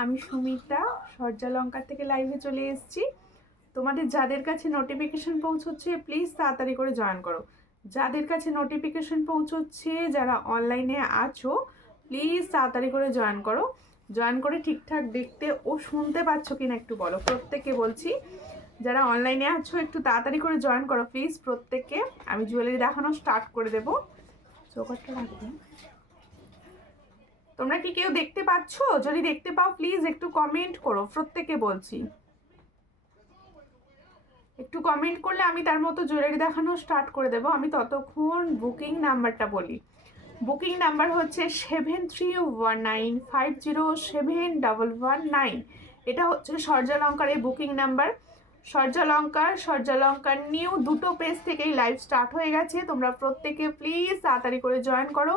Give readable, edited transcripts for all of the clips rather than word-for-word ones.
আমি সুমিতা সর্যালঙ্কা থেকে লাইভে চলে এসেছি। তোমাদের যাদের কাছে নোটিফিকেশন পৌঁছচ্ছে প্লিজ তাড়াতাড়ি করে জয়েন করো। যাদের কাছে নোটিফিকেশন পৌঁছচ্ছে, যারা অনলাইনে আছো প্লিজ তাড়াতাড়ি করে জয়েন করো। জয়েন করে ঠিকঠাক দেখতে ও শুনতে পাচ্ছ কিনা একটু বলো। প্রত্যেককে বলছি, যারা অনলাইনে আছো একটু তাড়াতাড়ি করে জয়েন করো প্লিজ প্রত্যেককে। আমি জুয়েলারি দেখানো স্টার্ট করে দেবো। চৌকাটটা রাখবে। তোমরা কি কেউ দেখতে পাচ্ছ? যদি দেখতে পাও প্লিজ একটু কমেন্ট করো, প্রত্যেকে বলছি। একটু কমেন্ট করলে আমি তার মতো জুয়েলারি দেখানো স্টার্ট করে দেবো। আমি ততক্ষণ বুকিং নাম্বারটা বলি। বুকিং নাম্বার হচ্ছে 7319507119। এটা হচ্ছে সর্যালঙ্কার এই বুকিং নাম্বার। সর্যালঙ্কার নিউ দুটো পেজ থেকেই লাইভ স্টার্ট হয়ে গেছে। তোমরা প্রত্যেকে প্লিজ তাড়াতাড়ি করে জয়েন করো।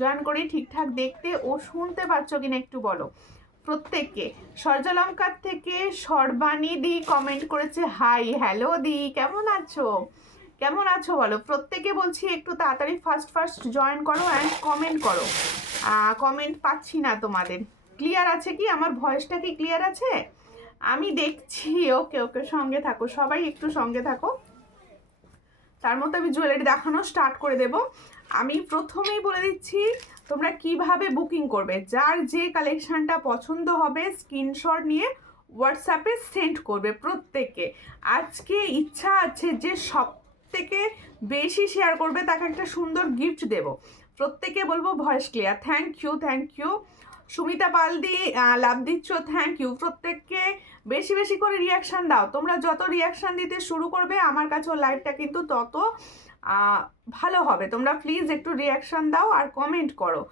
জয়েন করে ঠিকঠাক দেখতে ও শুনতে পাচ্ছ কিনা একটু বলো প্রত্যেককে। সর্যালঙ্কার থেকে সর্বাণী দি কমেন্ট করেছে, হাই হ্যালো দি, কেমন আছো? কেমন আছো বলো প্রত্যেকে। বলছি একটু তাড়াতাড়ি ফার্স্ট জয়েন করো অ্যান্ড কমেন্ট করো। কমেন্ট পাচ্ছি না তোমাদের। ক্লিয়ার আছে কি? আমার ভয়েসটা কি ক্লিয়ার আছে? আমি দেখছি। ওকে ওকে, সঙ্গে থাকো সবাই, একটু সঙ্গে থাকো। তার মতো আমি জুয়েলারি দেখানো স্টার্ট করে দেব। আমি প্রথমেই বলে দিচ্ছি তোমরা কিভাবে বুকিং করবে। যার যে কালেকশানটা পছন্দ হবে স্ক্রিনশট নিয়ে হোয়াটসঅ্যাপে সেন্ড করবে প্রত্যেককে। আজকে ইচ্ছা আছে যে সব থেকে বেশি শেয়ার করবে তাকে একটা সুন্দর গিফট দেব। প্রত্যেকে বলবো voice clear. Thank you. Sumita পালদি লাভ দিচ্ছ, থ্যাংক ইউ। প্রত্যেককে বেশি বেশি করে রিয়াকশান দাও। তোমরা যত রিয়াকশান দিতে শুরু করবে আমার কাছেও লাইভটা কিন্তু তত ভালো হবে। তোমরা প্লিজ একটু রিয়াকশান দাও আর কমেন্ট করো।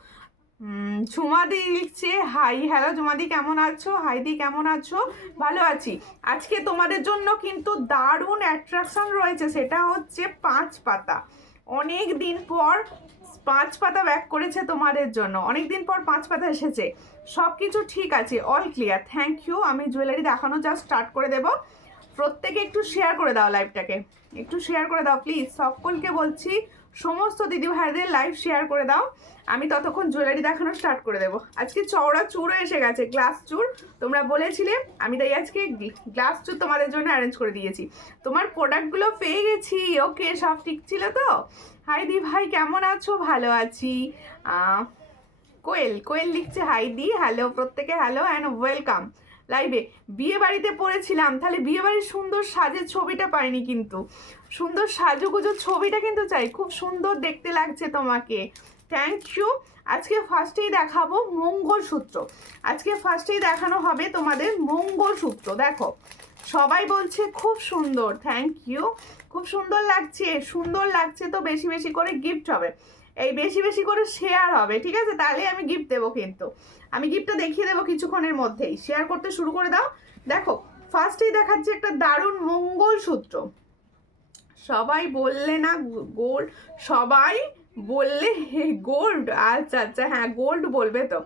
ঝুমাদি লিখছে হাই হ্যালো। ঝুমাদি কেমন আছো? হাইদি কেমন আছো? ভালো আছি। আজকে তোমাদের জন্য কিন্তু দারুণ অ্যাট্রাকশন রয়েছে, সেটা হচ্ছে 5 পাতা। অনেক দিন পর 5 পাতা ব্যাক করেছে তোমাদের জন্য। অনেক দিন পর 5 পাতা এসেছে। সব কিছু ঠিক আছে, অল ক্লিয়ার। Thank you. আমি জুয়েলারি দেখানো জাস্ট স্টার্ট করে দেব। প্রত্যেকে একটু শেয়ার করে দাও লাইভটাকে, একটু শেয়ার করে দাও প্লিজ। সকলকে বলছি সমস্ত দিদি ভাইদের লাইভ শেয়ার করে দাও। আমি ততক্ষণ জুয়েলারি দেখানো স্টার্ট করে দেবো। আজকে চওড়া চূড়ও এসে গেছে, গ্লাস চূড়। তোমরা বলেছিলে, আমি তাই আজকে গ্লাস চূড় তোমাদের জন্য অ্যারেঞ্জ করে দিয়েছি। তোমার প্রোডাক্টগুলো পেয়ে গেছি। ওকে, সব ঠিক ছিল তো? হাই দি ভাই কেমন আছো? ভালো আছি। কোয়েল লিখছে হাই দি, হ্যালো প্রত্যেকে, হ্যালো অ্যান্ড ওয়েলকাম লাইভে। বিয়ে বাড়িতে পড়েছিলাম, তাহলে বিয়ে বাড়ির সুন্দর সাজের ছবিটা পাইনি, কিন্তু সুন্দর সাজুগুজোর ছবিটা কিন্তু চাই। খুব সুন্দর দেখতে লাগছে তোমাকে, থ্যাংক ইউ। আজকে ফার্স্টেই দেখাবো মঙ্গলসূত্র। আজকে ফার্স্টেই দেখানো হবে তোমাদের মঙ্গলসূত্র। দেখো সবাই বলছে খুব সুন্দর, থ্যাংক ইউ। খুব সুন্দর লাগছে তো বেশি বেশি করে গিফট হবে, এই বেশি বেশি করে শেয়ার হবে, ঠিক আছে? তাহলে আমি গিফট দেবো, কিন্তু আমি গিফটটা দেখিয়ে দেবো কিছুক্ষণের মধ্যেই। শেয়ার করতে শুরু করে দাও। দেখো ফার্স্টেই দেখাচ্ছি একটা দারুণ মঙ্গলসূত্র। সবাই বললে না গোল্ড, সবাই বললে গোল্ড, আচ্ছা হ্যাঁ গোল্ড বলবে তো।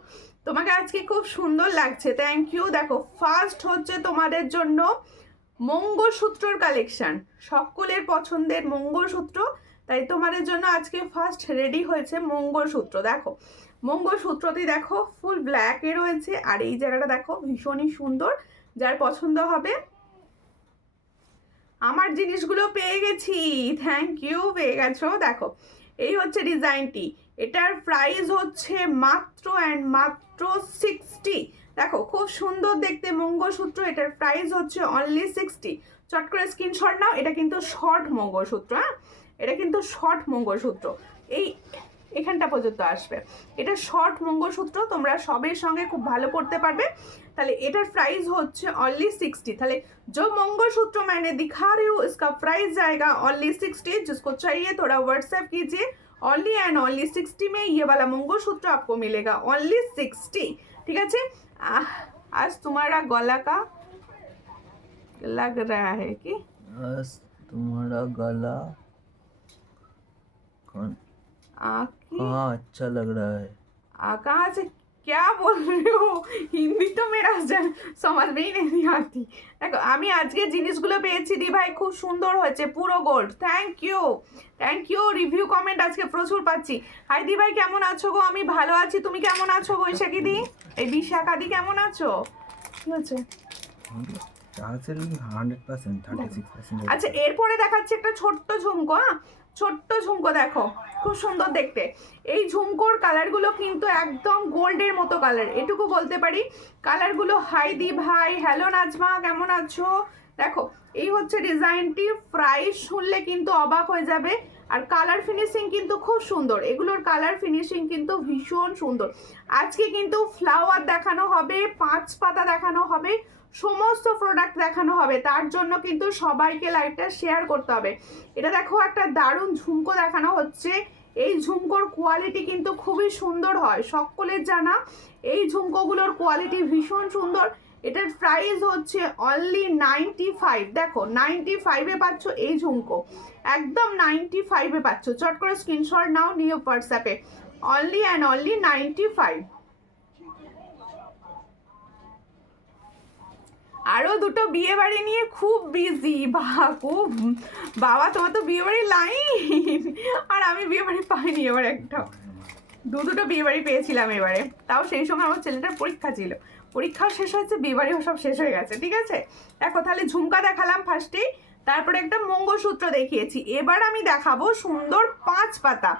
তোমাকে আজকে খুব সুন্দর লাগছে, থ্যাংক ইউ। দেখো ফার্স্ট হচ্ছে তোমাদের জন্য মঙ্গলসূত্রর কালেকশন, সকলের পছন্দের মঙ্গলসূত্র। তাই তোমাদের জন্য আজকে ফার্স্ট রেডি হয়েছে মঙ্গলসূত্র। দেখো মঙ্গলসূত্রটি দেখো ফুল ব্ল্যাকে রয়েছে, আর এই জায়গাটা দেখো ভীষণই সুন্দর। যার পছন্দ হবে। আমার জিনিসগুলো পেয়ে গেছি, থ্যাংক ইউ, পেয়ে গেছো। দেখো এই হচ্ছে ডিজাইনটি। এটার প্রাইস হচ্ছে মাত্র 60। দেখো খুব সুন্দর দেখতে মঙ্গলসূত্র। এটার প্রাইস হচ্ছে অনলি 60। চট করে স্ক্রিনশট নাও। এটা কিন্তু শর্ট মঙ্গলসূত্র, হ্যাঁ এটা কিন্তু শর্ট মঙ্গলসূত্র। এই এখানটা পর্যন্ত আসবে। এটা শর্ট মঙ্গলসূত্র, তোমরা সবের সঙ্গে খুব ভালো পড়তে পারবে। তাহলে এটার প্রাইস হচ্ছে অনলি 60। তাহলে जो मंगलसूत्र मैंने दिखा रही हूँ इसका प्राइस जाएगा ओनली 60। जिसको चाहिए थोड़ा व्हाट्सएप कीजिए। ओनली एंड ओनली 60 में ये वाला मंगलसूत्र आपको मिलेगा ओनली 60, ठीक है? आज तुम्हारा गला का लग रहा है कि आज तुम्हारा गला कहाँ अच्छा लग रहा है? कहाँ से क्या बोल रहे हो? हिंदी तो मेरा समझ में ही नहीं आती। देखो আমি আজকে জিনিসগুলো পেয়েছি দি ভাই, খুব সুন্দর হয়েছে, পুরো gold. Thank you. Review comment আজকে প্রচুর পাচ্ছি। হাই দি ভাই কেমন আছো গো? আমি ভালো আছি, তুমি কেমন আছো বৈশাখী দি? এই বিশাখা দি কেমন আছো? কি হচ্ছে? চার্জের 100%, 36%। আচ্ছা, এরপরে দেখাচ্ছি একটা ছোট্ট ঝুমকো। হ্যাঁ, ছোট্ট ঝুমকো দেখো, খুব সুন্দর দেখতে। এই ঝুমকোর কালারগুলো কিন্তু একদম গোল্ডের মতো কালার, এটুকু বলতে পারি। কালারগুলো হাই দি ভাই, হ্যালো নাজমা, কেমন আছো? দেখো, এই হচ্ছে ডিজাইনটি। প্রাইস শুনলে কিন্তু অবাক হয়ে যাবে। আর কালার ফিনিশিং কিন্তু খুব সুন্দর, এগুলোর কালার ফিনিশিং কিন্তু ভীষণ সুন্দর। আজকে কিন্তু ফ্লাওয়ার দেখানো হবে, 5 পাতা দেখানো হবে, সমস্ত প্রোডাক্ট দেখানো হবে। তার জন্য কিন্তু সবাইকে লাইভটা শেয়ার করতে হবে। এটা দেখো, একটা দারুণ ঝুমকো দেখানো হচ্ছে। এই ঝুমকোর কোয়ালিটি কিন্তু খুবই সুন্দর হয়, সকলের জানা। এই ঝুমকোগুলোর কোয়ালিটি ভীষণ সুন্দর। এটার প্রাইস হচ্ছে অনলি 95। দেখো, 95-এ পাচ্ছ এই ঝুমকো, একদম 95-এ পাচ্ছ। চট করে স্ক্রিনশট নাও, নিয়ে হোয়াটসঅ্যাপে। Only and only 95। আরো দুটো বিয়ে বাড়ি নিয়ে খুব বিজি। খুব বাবা, তোমার তো বিয়ে বাড়ির লাইন, আর আমি বিয়ে বাড়ি পাইনি এবার একটা। দুটো বিয়ে বাড়ি পেয়েছিলাম এবারে, তাও সেই সময় আমার ছেলেটার পরীক্ষা ছিল। পরীক্ষাও শেষ হয়েছে, বিয়ে বাড়িও সব শেষ হয়ে গেছে। ঠিক আছে, দেখো তাহলে ঝুমকা দেখালাম ফার্স্টেই, তারপরে একটা মঙ্গলসূত্র দেখিয়েছি। এবার আমি দেখাবো সুন্দর 5 পাতা।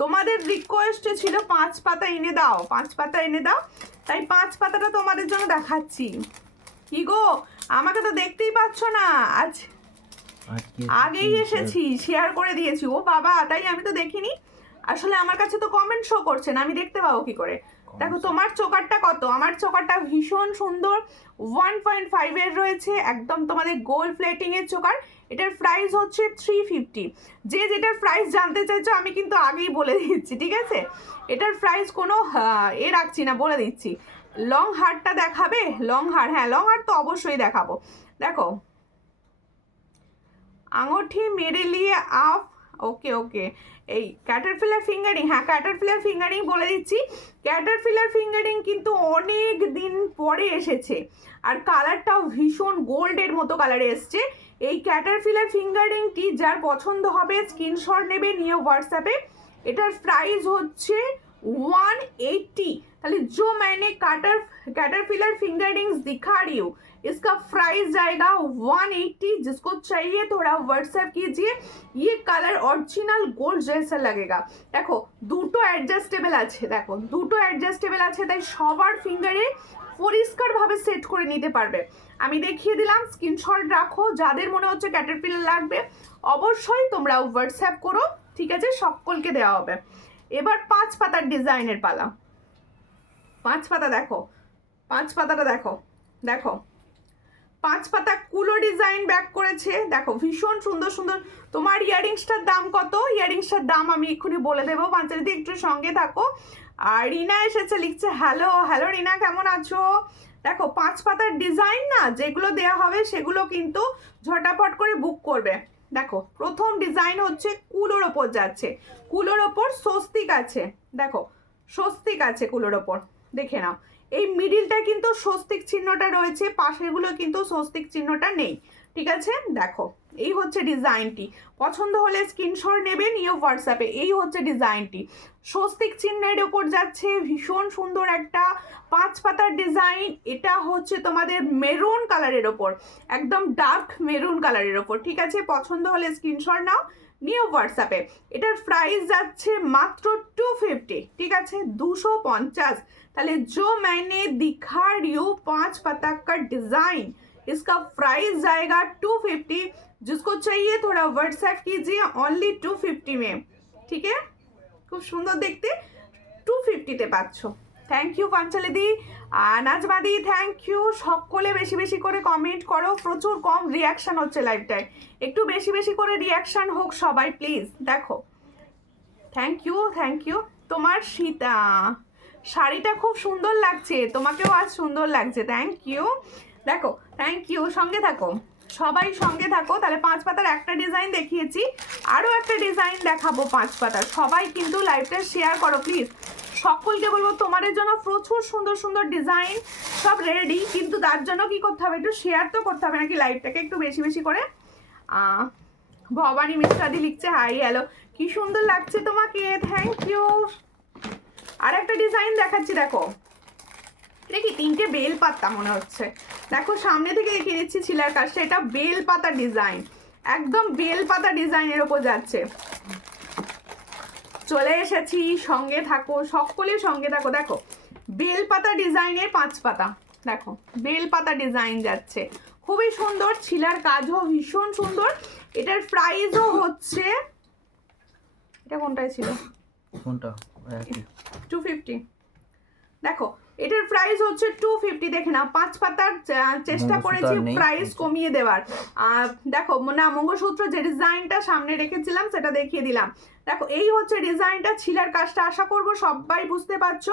তোমাদের রিকোয়েস্ট ছিল 5 পাতা এনে দাও, 5 পাতা এনে দাও, তাই 5 পাতাটা তোমাদের জন্য দেখাচ্ছি। কি গো, আমাকে তো দেখতেই পাচ্ছ না, আজ আগেই এসেছি, শেয়ার করে দিয়েছি। ও বাবা, তাই আমি তো দেখিনি। আসলে আমার কাছে তো কমেন্ট শো করছে না, আমি দেখতে পাবো কি করে? দেখো তোমার চোকারটা কত, আমার চোকারটা ভীষণ সুন্দর, 1.5 এর রয়েছে, একদম তোমাদের গোল্ড প্লেটিং এর চোকার। এটার প্রাইস হচ্ছে 350। যে যেটার প্রাইস জানতে চাইছো আমি কিন্তু আগেই বলে দিচ্ছি, ঠিক আছে? এটার প্রাইস কোনো এ রাখছি না, বলে দিচ্ছি। লং হারটা দেখাবে? লং হার, হ্যাঁ লং হার তো অবশ্যই দেখাবো। দেখো, আঙুঠি মেরে লিয়ে আপ, ওকে ওকে। এই ক্যাটারপিলার ফিঙ্গারিং, হ্যাঁ ক্যাটারপিলার ফিঙ্গারিং বলে দিচ্ছি। ক্যাটারপিলার ফিঙ্গারিং কিন্তু অনেক দিন পরে এসেছে, আর কালারটাও ভীষণ গোল্ডের মতো কালারে এসছে। এই ক্যাটারপিলার ফিঙ্গারিংটি যার পছন্দ হবে স্ক্রিনশট নেবে, নিয়ে হোয়াটসঅ্যাপে। এটার প্রাইস হচ্ছে 180। ताले जो मैंने कैटरपिलर फिंगरिंग्स दिखा रही हूँ इसका प्राइस जाएगा 180। जिसको चाहिए थोड़ा व्हाट्सएप कीजिए। ये कलर ओरिजिनल गोल्ड जैसा लगेगा। देखो দুটো অ্যাডজাস্টেবল আছে, দেখো দুটো অ্যাডজাস্টেবল আছে, তাই সবার ফিঙ্গারে পরিষ্কারভাবে সেট করে নিতে পারবে। আমি দেখিয়ে দিলাম, স্ক্রিনশট রাখো। যাদের মনে হচ্ছে ক্যাটারপিলার লাগবে অবশ্যই তোমরা হোয়াটসঅ্যাপ করো, ঠিক আছে? সকলকে দেওয়া হবে। এবার 5 পাতার ডিজাইনের পালা। 5 পাতা দেখো, 5 পাতাটা দেখো, দেখো 5 পাতা কুলো ডিজাইন ব্যাক করেছে। দেখো ভীষণ সুন্দর সুন্দর। তোমার ইয়ারিংসটার দাম কত? ইয়ারিংসটার দাম আমি এক্ষুনি বলে দেবো, পাঞ্চালিদি একটু সঙ্গে থাকো। আর রিনা এসেছে, লিখছে হ্যালো। হ্যালো রিনা, কেমন আছো? দেখো 5 পাতার ডিজাইন না, যেগুলো দেওয়া হবে সেগুলো কিন্তু ঝটাপট করে বুক করবে। দেখো প্রথম ডিজাইন হচ্ছে কুলোর ওপর যাচ্ছে, কুলোর ওপর স্বস্তিক আছে। দেখো স্বস্তিক আছে কুলোর ওপর, দেখে নাও। এই মিডিলটা কিন্তু স্বস্তিক চিহ্নটা রয়েছে, পাশেরগুলো কিন্তু স্বস্তিক চিহ্নটা নেই, ঠিক আছে? দেখো এই হচ্ছে ডিজাইনটি। পছন্দ হলে স্ক্রিনশট নেবে, নিয়ে হোয়াটসঅ্যাপে। এই হচ্ছে ডিজাইনটি, স্বস্তিক চিহ্নের ওপর যাচ্ছে, ভীষণ সুন্দর একটা 5 পাতার ডিজাইন। এটা হচ্ছে তোমাদের মেরুন কালারের ওপর, একদম ডার্ক মেরুন কালারের ওপর, ঠিক আছে? পছন্দ হলে স্ক্রিনশট নাও, নিয়ে হোয়াটসঅ্যাপে। এটার প্রাইস যাচ্ছে মাত্র 250, ঠিক আছে? 250। তাহলে जो मैंने दिखा रही हूँ 5 पत्ता का डिजाइन, इसका प्राइस जाएगा 250। जिसको चाहिए थोड़ा व्हाट्सएप कीजिए, ओनली 250 में, ठीक है? খুব সুন্দর দেখতে, 250-তে পাচ্ছ। থ্যাংক ইউ পাঞ্চালিদি, নাজমাদি থ্যাংক ইউ। সকলে বেশি বেশি করে কমেন্ট করো, প্রচুর কম রিয়াকশান হচ্ছে লাইভটায়, একটু বেশি বেশি করে রিয়াকশান হোক সবাই প্লিজ। দেখো থ্যাংক ইউ, থ্যাংক ইউ। তোমার সীতা শাড়িটা খুব সুন্দর লাগছে, তোমাকেও আজ সুন্দর লাগছে, থ্যাংক ইউ। দেখো থ্যাংক ইউ, সঙ্গে থাকো সবাই, সঙ্গে থাকো। তাহলে 5 পাতার একটা ডিজাইন দেখিয়েছি, আরও একটা ডিজাইন দেখাবো 5 পাতার। সবাই কিন্তু লাইভটা শেয়ার করো প্লিজ। সকলকে বলবো তোমাদের জন্য প্রচুর সুন্দর সুন্দর ডিজাইন সব রেডি, কিন্তু তার জন্য কি করতে হবে? একটু শেয়ার তো করতে হবে নাকি লাইভটাকে, একটু বেশি বেশি করে। ভবানী মিশ্রাদি লিখছে হাই হ্যালো, কি সুন্দর লাগছে তোমাকে, থ্যাংক ইউ। আর একটা ডিজাইন দেখাচ্ছি, দেখো এটা কি 3টে বেল পাতা মনে হচ্ছে। দেখো সামনে থেকে দেখিয়ে দিচ্ছি ছিলার কাজটা, এটা বেল পাতা ডিজাইন, একদম বেল পাতা ডিজাইনের ওপর যাচ্ছে। চলে এসেছি, সঙ্গে থাকো, সকলে সঙ্গে থাকো। দেখো বেল পাতা ডিজাইনের 5 পাতা, দেখো বেল পাতা ডিজাইন যাচ্ছে, খুবই সুন্দর, ছিলার কাজও ভীষণ সুন্দর। এটার প্রাইসও হচ্ছে, এটা কোনটায় ছিল, কোনটা 250। দেখো এটার প্রাইস হচ্ছে 250। দেখে না 5 পাতার চেষ্টা করেছি প্রাইস কমিয়ে দেওয়ার। দেখো না মঙ্গলসূত্র যে ডিজাইনটা সামনে রেখেছিলাম সেটা দেখিয়ে দিলাম। দেখো এই হচ্ছে ডিজাইনটা, ছিলার কাজটা আশা করব সবাই বুঝতে পারছো।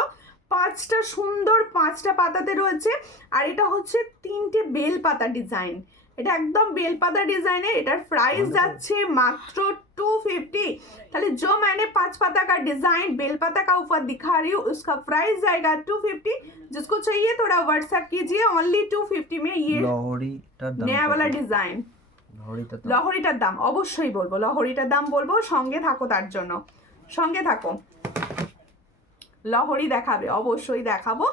5টা সুন্দর 5টা পাতাতে রয়েছে, আর এটা হচ্ছে 3টে বেল পাতা ডিজাইন, এটা একদম বেল পাতা डिजाइनर। এটার প্রাইস যাচ্ছে মাত্র 250। তাহলে जो मैंने 5 पत्ता का डिजाइन बेल पत्ता का ऊपर दिखा रही हूँ उसका प्राइस जाएगा 250। जिसको चाहिए थोड़ा व्हाट्सएप कीजिए, ओनली 250 में ये नया वाला डिजाइन। লহরিটার দাম অবশ্যই বলবো, লহরিটার দাম বলবো, সঙ্গে থাকো, তার জন্য সঙ্গে থাকো। লহরি দেখাবে, অবশ্যই দেখাবো।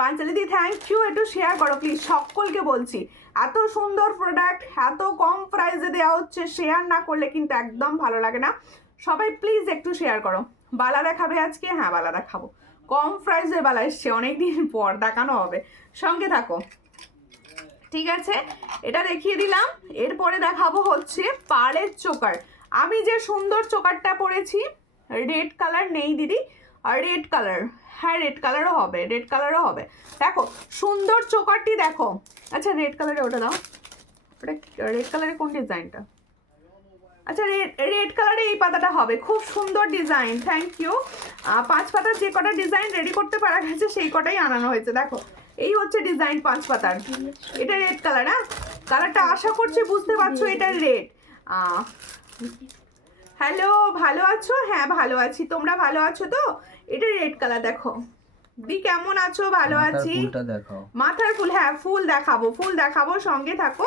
পাঞ্চালিদি থ্যাংক ইউ, একটু শেয়ার করো প্লিজ, সকলকে বলছি এত সুন্দর প্রোডাক্ট এত কম প্রাইসে দেওয়া হচ্ছে, শেয়ার না করলে কিন্তু একদম ভালো লাগে না। সবাই প্লিজ একটু শেয়ার করো। বালা দেখাবে আজকে, হ্যাঁ বালা দেখাবো, কম প্রাইসে বালা এসছে, অনেকদিন পর দেখানো হবে, সঙ্গে থাকো। ঠিক আছে, এটা দেখিয়ে দিলাম। এরপরে দেখাবো হচ্ছে পাড়ের চোকার। আমি যে সুন্দর চোকারটা পরেছি, রেড কালার নেই দিদি, আর রেড কালার, হ্যাঁ রেড কালারও হবে, রেড কালারও হবে। দেখো সুন্দর চোকারটি দেখো। আচ্ছা রেড কালারে ওটা দাও, ওটা রেড কালারে কোন ডিজাইনটা, আচ্ছা রেড কালারে এই পাতাটা হবে, খুব সুন্দর ডিজাইন, থ্যাংক ইউ। 5 পাতার যে কটা ডিজাইন রেডি করতে পারা গেছে সেই কটাই আনানো হয়েছে। দেখো এই হচ্ছে ডিজাইন 5 পাতার, এটা রেড কালার, হ্যাঁ কালারটা আশা করছি বুঝতে পারছো, এটা রেড। হ্যালো ভালো আছো, হ্যাঁ ভালো আছি, তোমরা ভালো আছো তো? এটা রেড কালার, দেখো দি কেমন আছো, ভালো আছি। মাথার ফুল, হ্যাঁ ফুল দেখাবো, ফুল দেখাবো, সঙ্গে থাকো।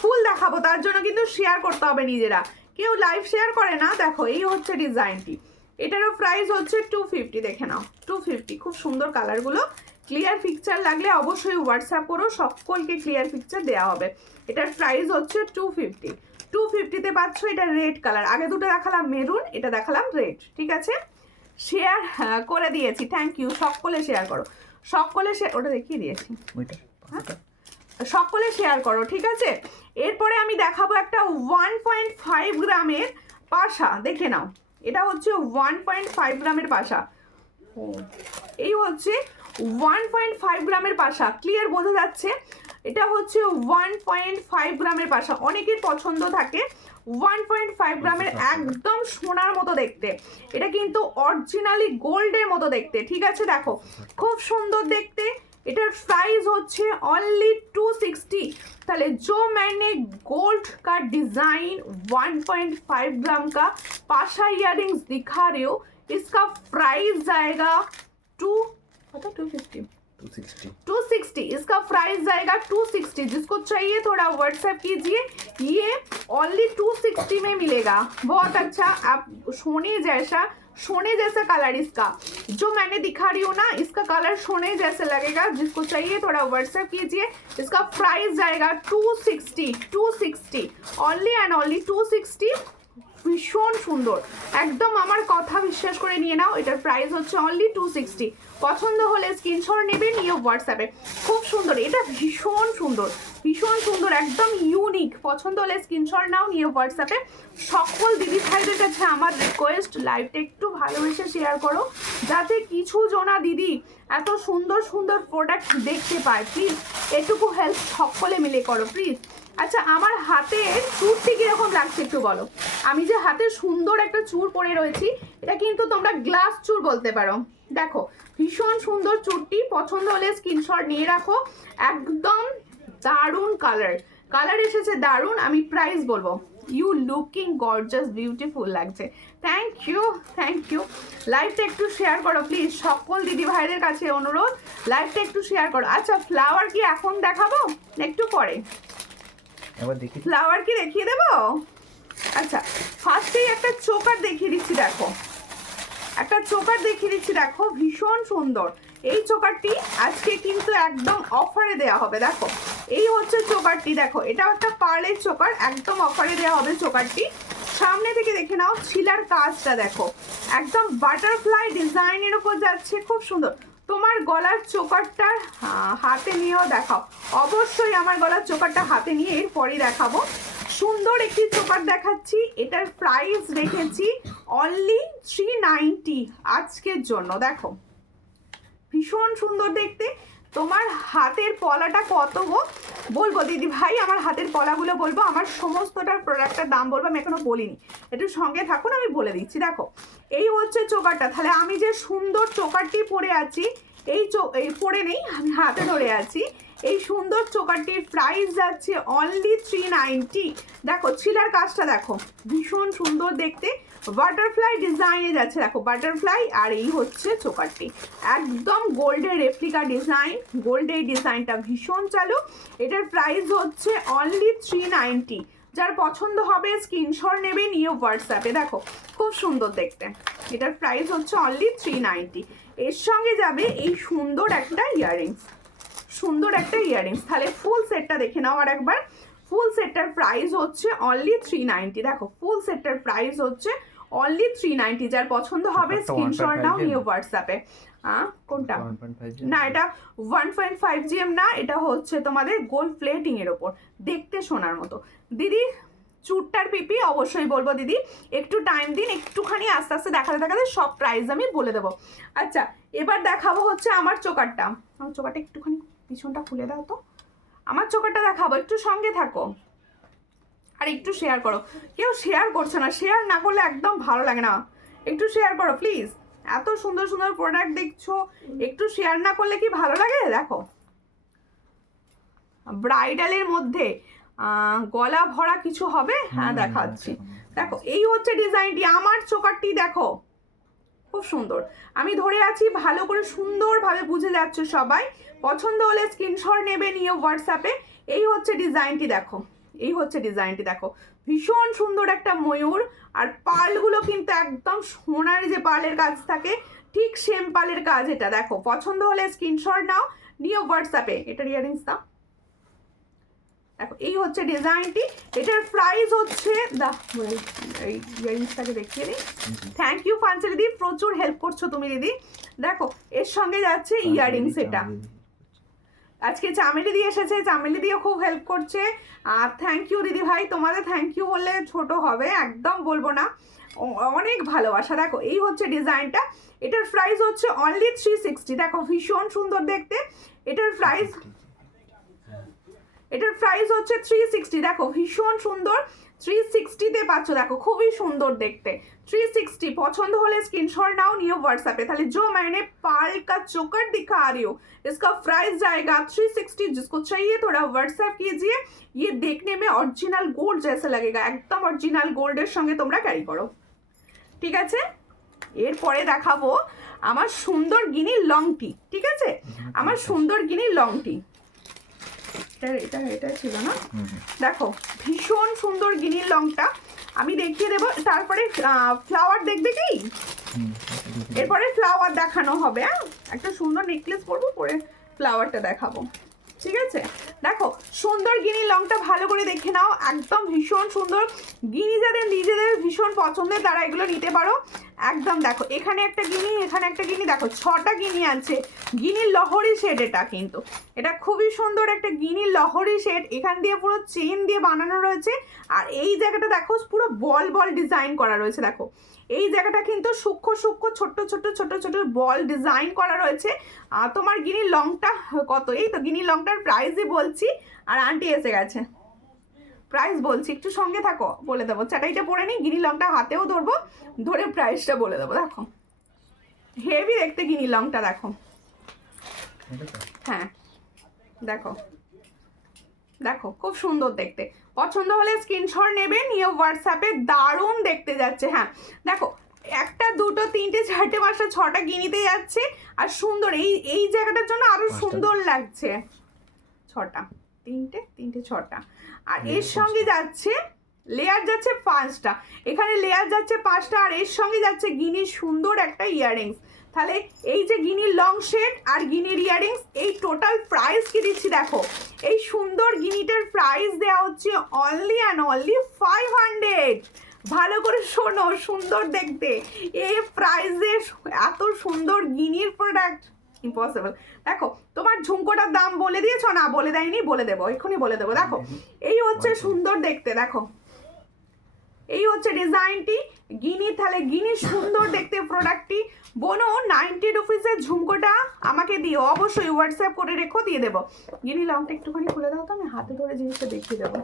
ফুল দেখাবো, তার জন্য কিন্তু শেয়ার করতে হবে নিজেরা, কেউ লাইভ শেয়ার করে না। দেখো এই হচ্ছে ডিজাইনটি, এটারও প্রাইস হচ্ছে 250, দেখে নাও 250। খুব সুন্দর কালারগুলো, ক্লিয়ার পিকচার লাগলে অবশ্যই হোয়াটসঅ্যাপ করো, সকলকে ক্লিয়ার পিকচার দেওয়া হবে। এটার প্রাইস হচ্ছে 250। 250-তে পাচ্ছ এটা রেড কালার, আগে দুটো দেখালাম মেরুন, এটা দেখালাম রেড। ঠিক আছে, শেয়ার করে দিয়েছি, থ্যাংক ইউ, সকলে শেয়ার করো, সকলে ওটা দেখিয়ে দিয়েছি, সকলে শেয়ার করো। ঠিক আছে, এরপরে আমি দেখাবো একটা 1.5 গ্রামের পাশা, দেখে নাও এটা হচ্ছে 1.5 গ্রামের পাশা, এই হচ্ছে 1.5 গ্রামের পাশা, ক্লিয়ার বোঝা যাচ্ছে? এটা হচ্ছে 1.5 গ্রামের পাশা, অনেকের পছন্দ থাকে 1.5 গ্রামের, একদম সোনার মতো দেখতে, এটা কিন্তু অরিজিনালি গোল্ডের মতো দেখতে। ঠিক আছে, দেখো খুব সুন্দর দেখতে। এটার প্রাইস হচ্ছে অনলি 260। তাহলে जो मैंने गोल्ड का डिजाइन 1.5 ग्राम का पाशा इयररिंग्स दिखा रही हूँ, इसका प्राइस जाएगा 260। इसका प्राइस जाएगा 260। जिसको चाहिए थोड़ा व्हाट्सएप कीजिए, ये ओनली 260 में मिलेगा। बहुत अच्छा, आप सोने जैसा कलर इसका, जो मैंने दिखा रही हूँ ना, इसका कलर सोने जैसे लगेगा। जिसको चाहिए थोड़ा व्हाट्सएप कीजिए, इसका प्राइस जाएगा 260 ओनली एंड ओनली 260। ভীষণ সুন্দর, একদম আমার কথা বিশ্বাস করে নিয়ে নাও, এটার প্রাইস হচ্ছে অনলি 260। পছন্দ হলে স্ক্রিনশট নেবে, নিয়ে হোয়াটসঅ্যাপে। খুব সুন্দর, এটা ভীষণ সুন্দর, ভীষণ সুন্দর, একদম ইউনিক। পছন্দ হলে স্ক্রিনশট নাও, নিয়ে হোয়াটসঅ্যাপে। সকল দিদি ভাইদের কাছে আমার রিকোয়েস্ট, লাইভটা একটু ভালোবেসে শেয়ার করো, যাতে কিছু জনা দিদি এত সুন্দর সুন্দর প্রোডাক্ট দেখতে পায়। প্লিজ এটুকু হেল্প সকলে মিলে করো প্লিজ। আচ্ছা আমার হাতের চুরটি কিরকম লাগছে একটু বলো। আমি যে হাতে সুন্দর একটা চুর পরে রয়েছি, এটা কিন্তু তোমরা গ্লাস চুর বলতে পারো। দেখো ভীষণ সুন্দর চুরটি, পছন্দ হলে স্ক্রিনশট নিয়ে রাখো। একদম দারুণ কালার এসেছে, দারুণ। আমি প্রাইস বলবো, ইউ লুকিং গর্জাস, বিউটিফুল লাগছে। Thank you. লাইভটা একটু শেয়ার করো প্লিজ, সকল দিদি ভাইদের কাছে অনুরোধ, লাইভটা একটু শেয়ার করো। আচ্ছা ফ্লাওয়ার কি এখন দেখাবো একটু পরে? ফ্লাওয়ার কি দেখিয়ে দেবো? আচ্ছা ফার্স্টেই একটা চোকার দেখিয়ে দিচ্ছি, দেখো একটা চোকার দেখিয়ে দিচ্ছি, দেখো ভীষণ সুন্দর। এই চোকারটি আজকে কিন্তু একদম অফারে দেওয়া হবে। দেখো এই হচ্ছে চোকারটি, দেখো এটাও একটা পার্লের চোকার, একদম অফারে দেওয়া হবে চোকারটি। সামনে থেকে দেখে নাও, ছিলার কাজটা দেখো, একদম বাটারফ্লাই ডিজাইনের উপর যাচ্ছে, খুব সুন্দর। তোমার গলার চোকারটা হাতে নিয়েও দেখাও, অবশ্যই আমার গলার চোকারটা হাতে নিয়ে এরপরই দেখাবো। সুন্দর একটি চোকার দেখাচ্ছি, এটার প্রাইস রেখেছি অনলি 390 আজকের জন্য। দেখো ভীষণ সুন্দর দেখতে। তোমার হাতের পলাটা কত গো বলবো দিদি ভাই, আমার হাতের পলাগুলো বলবো, আমার সমস্তটার প্রোডাক্টের দাম বলবো, আমি এখনো বলিনি, একটু সঙ্গে থাকুন আমি বলে দিচ্ছি। দেখো এই হচ্ছে চোকারটা, তাহলে আমি যে সুন্দর চোকারটি পরে আছি, এই পরে নেই, আমি হাতে ধরে আছি, এই সুন্দর চোকারটির প্রাইস যাচ্ছে অনলি 390। দেখো ছিলার কাজটা দেখো, ভীষণ সুন্দর দেখতে, বাটারফ্লাই ডিজাইনে যাচ্ছে, দেখো বাটারফ্লাই। আর এই হচ্ছে চোকারটি, একদম গোল্ডের রেপ্লিকা ডিজাইন, গোল্ডের ডিজাইনটা ভীষণ চালু। এটার প্রাইস হচ্ছে অনলি 390। যার পছন্দ হবে স্ক্রিনশট নেবে, নিয়ে হোয়াটসঅ্যাপে। দেখো খুব সুন্দর দেখতে, এটার প্রাইস হচ্ছে অনলি 390। এর সঙ্গে যাবে এই সুন্দর একটা ইয়াররিংস, সুন্দর একটা ইয়াররিংস। তাহলে ফুল সেটটা দেখে নাও আর একবার। ফুল সেটটার প্রাইস হচ্ছে অনলি 390। দেখো ফুল সেটটার প্রাইস হচ্ছে অনলি 390। যার পছন্দ হবে স্ক্রিনশট নাও, নিয়ে হোয়াটসঅ্যাপে। কোনটা? না এটা 1.5 GM না, এটা হচ্ছে তোমাদের গোল্ড প্লেটিং এর ওপর, দেখতে সোনার মতো। দিদি চুটটার পিপি অবশ্যই বলবো দিদি, একটু টাইম দিন, একটুখানি আস্তে আস্তে দেখাতে দেখাতে সব প্রাইস আমি বলে দেবো। আচ্ছা এবার দেখাবো হচ্ছে আমার চোকারটা, আমার চোকারটা একটুখানি পিছনটা খুলে দাও তো, আমার চোকারটা দেখাবো, একটু সঙ্গে থাকো আর একটু শেয়ার করো। কেউ শেয়ার করছে না, শেয়ার না করলে একদম ভালো লাগে না, একটু শেয়ার করো প্লিজ। এত সুন্দর সুন্দর প্রোডাক্ট দেখছো, একটু শেয়ার না করলে কি ভালো লাগে? দেখো ব্রাইডালের মধ্যে গলা ভরা কিছু হবে, হ্যাঁ দেখাচ্ছি। দেখো এই হচ্ছে ডিজাইনটি, আমার চোকারটি দেখো খুব সুন্দর, আমি ধরে আছি ভালো করে, সুন্দরভাবে বুঝে যাচ্ছে সবাই। পছন্দ হলে স্ক্রিনশট নেবে, নিয়ে হোয়াটসঅ্যাপে। এই হচ্ছে ডিজাইনটি দেখো, এই হচ্ছে ডিজাইনটি দেখো, ভীষণ সুন্দর একটা ময়ূর। আর পার্লগুলো কিন্তু একদম সোনার যে পার্লের কাজ থাকে, ঠিক সেম পার্লের কাজ এটা। দেখো পছন্দ হলে স্ক্রিনশট নাও, নিয়ে হোয়াটসঅ্যাপে। এটার ইয়ারিংস দাও, দেখো এই হচ্ছে ডিজাইনটি। এটার প্রাইস হচ্ছে এই ইয়ারিংসটাকে দেখিয়ে দিই। থ্যাংক ইউ পাঞ্চালি দিদি, প্রচুর হেল্প করছো তুমি দিদি। দেখো এর সঙ্গে যাচ্ছে ইয়ারিংস, এটা আজকে চামেলি দিয়ে এসেছে, চামেলি দিয়ে খুব হেল্প করছে। আর থ্যাংক ইউ দিদি ভাই, তোমাদের থ্যাংক ইউ বললে ছোট হবে, একদম বলবো না, অনেক ভালোবাসা। দেখো এই হচ্ছে ডিজাইনটা, এটার প্রাইস হচ্ছে অনলি 360। দেখো ভীষণ সুন্দর দেখতে, এটার প্রাইস হচ্ছে 360। দেখো ভীষণ সুন্দর, 360-তে পাচ্ছ, দেখো খুবই সুন্দর দেখতে। 360 পছন্দ হলে स्क्रीनशॉट नाओ, नियो व्हाट्सएप पे। ताले जो मैंने पार्ल का चोकर दिखा रही हूँ, इसका प्राइस जाएगा 360। जिसको चाहिए थोड़ा व्हाट्सएप कीजिए। ये देखने में ओरिजिनल गोल्ड जैसा लगेगा, एकदम ओरिजिनल गोल्डের সঙ্গে তোমরা ক্যারি করো, ঠিক আছে। এরপরে দেখাবো আমার সুন্দর গিনি লংটি, ঠিক আছে, আমার সুন্দর গিনি লংটি। এটা ছিল না, দেখো ভীষণ সুন্দর গিনির লংটা আমি দেখিয়ে দেবো। তারপরে ফ্লাওয়ার দেখবে কি, এরপরে ফ্লাওয়ার দেখানো হবে। একটা সুন্দর নেকলেস পরবো, পরে ফ্লাওয়ারটা দেখাবো, ঠিক আছে। দেখো সুন্দর গিনি লংটা ভালো করে দেখে নাও, একদম ভীষণ সুন্দর। গিনি যাদের নিজেদের ভীষণ পছন্দের তারা এগুলো নিতে পারো একদম। দেখো এখানে একটা গিনি, এখানে একটা গিনি, দেখো 6টা গিনি আছে। গিনির লহরি শেড এটা, কিন্তু এটা খুবই সুন্দর একটা গিনির লহরি শেড। এখান দিয়ে পুরো চেন দিয়ে বানানো রয়েছে। আর এই জায়গাটা দেখো পুরো বল বল ডিজাইন করা রয়েছে। দেখো এই জায়গাটা কিন্তু সূক্ষ্ম সূক্ষ্ম ছোট্ট ছোট্ট ছোট ছোট বল ডিজাইন করা রয়েছে। তোমার গিনির লংটা কত? এই তো গিনির লংটার প্রাইসই বলছি, আর আন্টি এসে গেছে, প্রাইস বলছি, একটু সঙ্গে থাকো, বলে দেবো। চাটাইটা পরে নিই, গিনি লংটা হাতেও ধরবো, ধরে প্রাইসটা বলে দেবো। দেখো হেভি দেখতে গিনি লংটা, দেখো, হ্যাঁ দেখো দেখো খুব সুন্দর দেখতে। পছন্দ হলে স্ক্রিনশট নেবে, নিয়ে হোয়াটসঅ্যাপে। দারুণ দেখতে যাচ্ছে, হ্যাঁ দেখো একটা দুটো তিনটে চারটে পাঁচটা 6টা গিনিতে যাচ্ছে। আর সুন্দর এই জায়গাটার জন্য আরো সুন্দর লাগছে। 6টা, তিনটে 6টা। আর এর সঙ্গে যাচ্ছে লেয়ার যাচ্ছে 5টা, এখানে লেয়ার যাচ্ছে 5টা। আর এর সঙ্গে যাচ্ছে গিনির সুন্দর একটা ইয়াররিংস। তাহলে এই যে গিনির লং সেট আর গিনির ইয়ারিংস, এই টোটাল প্রাইস কি দিচ্ছি দেখো। এই সুন্দর গিনিটার প্রাইস দেওয়া হচ্ছে অনলি অ্যান্ড অনলি 500। ভালো করে শোনো, সুন্দর দেখতে এই প্রাইসে এত সুন্দর গিনির প্রোডাক্ট ইম্পসিবল। দেখো তোমার ঝুমকোটার দাম বলে দিয়েছো না? বলে দেয়নি, বলে দেবো, এক্ষুনি বলে দেবো। দেখো এই হচ্ছে সুন্দর দেখতে, দেখো এই হচ্ছে ডিজাইনটি গিনি। তাহলে গিনি সুন্দর দেখতে প্রোডাক্টটি। বোনো 90 রুপিসের ঝুমকোটা আমাকে দিও, অবশ্যই হোয়াটসঅ্যাপ করে রেখো, দিয়ে দেবো। গিনি লংটা একটুখানি খুলে দাও তো, আমি হাতে ধরে জিনিসটা দেখিয়ে দেবো।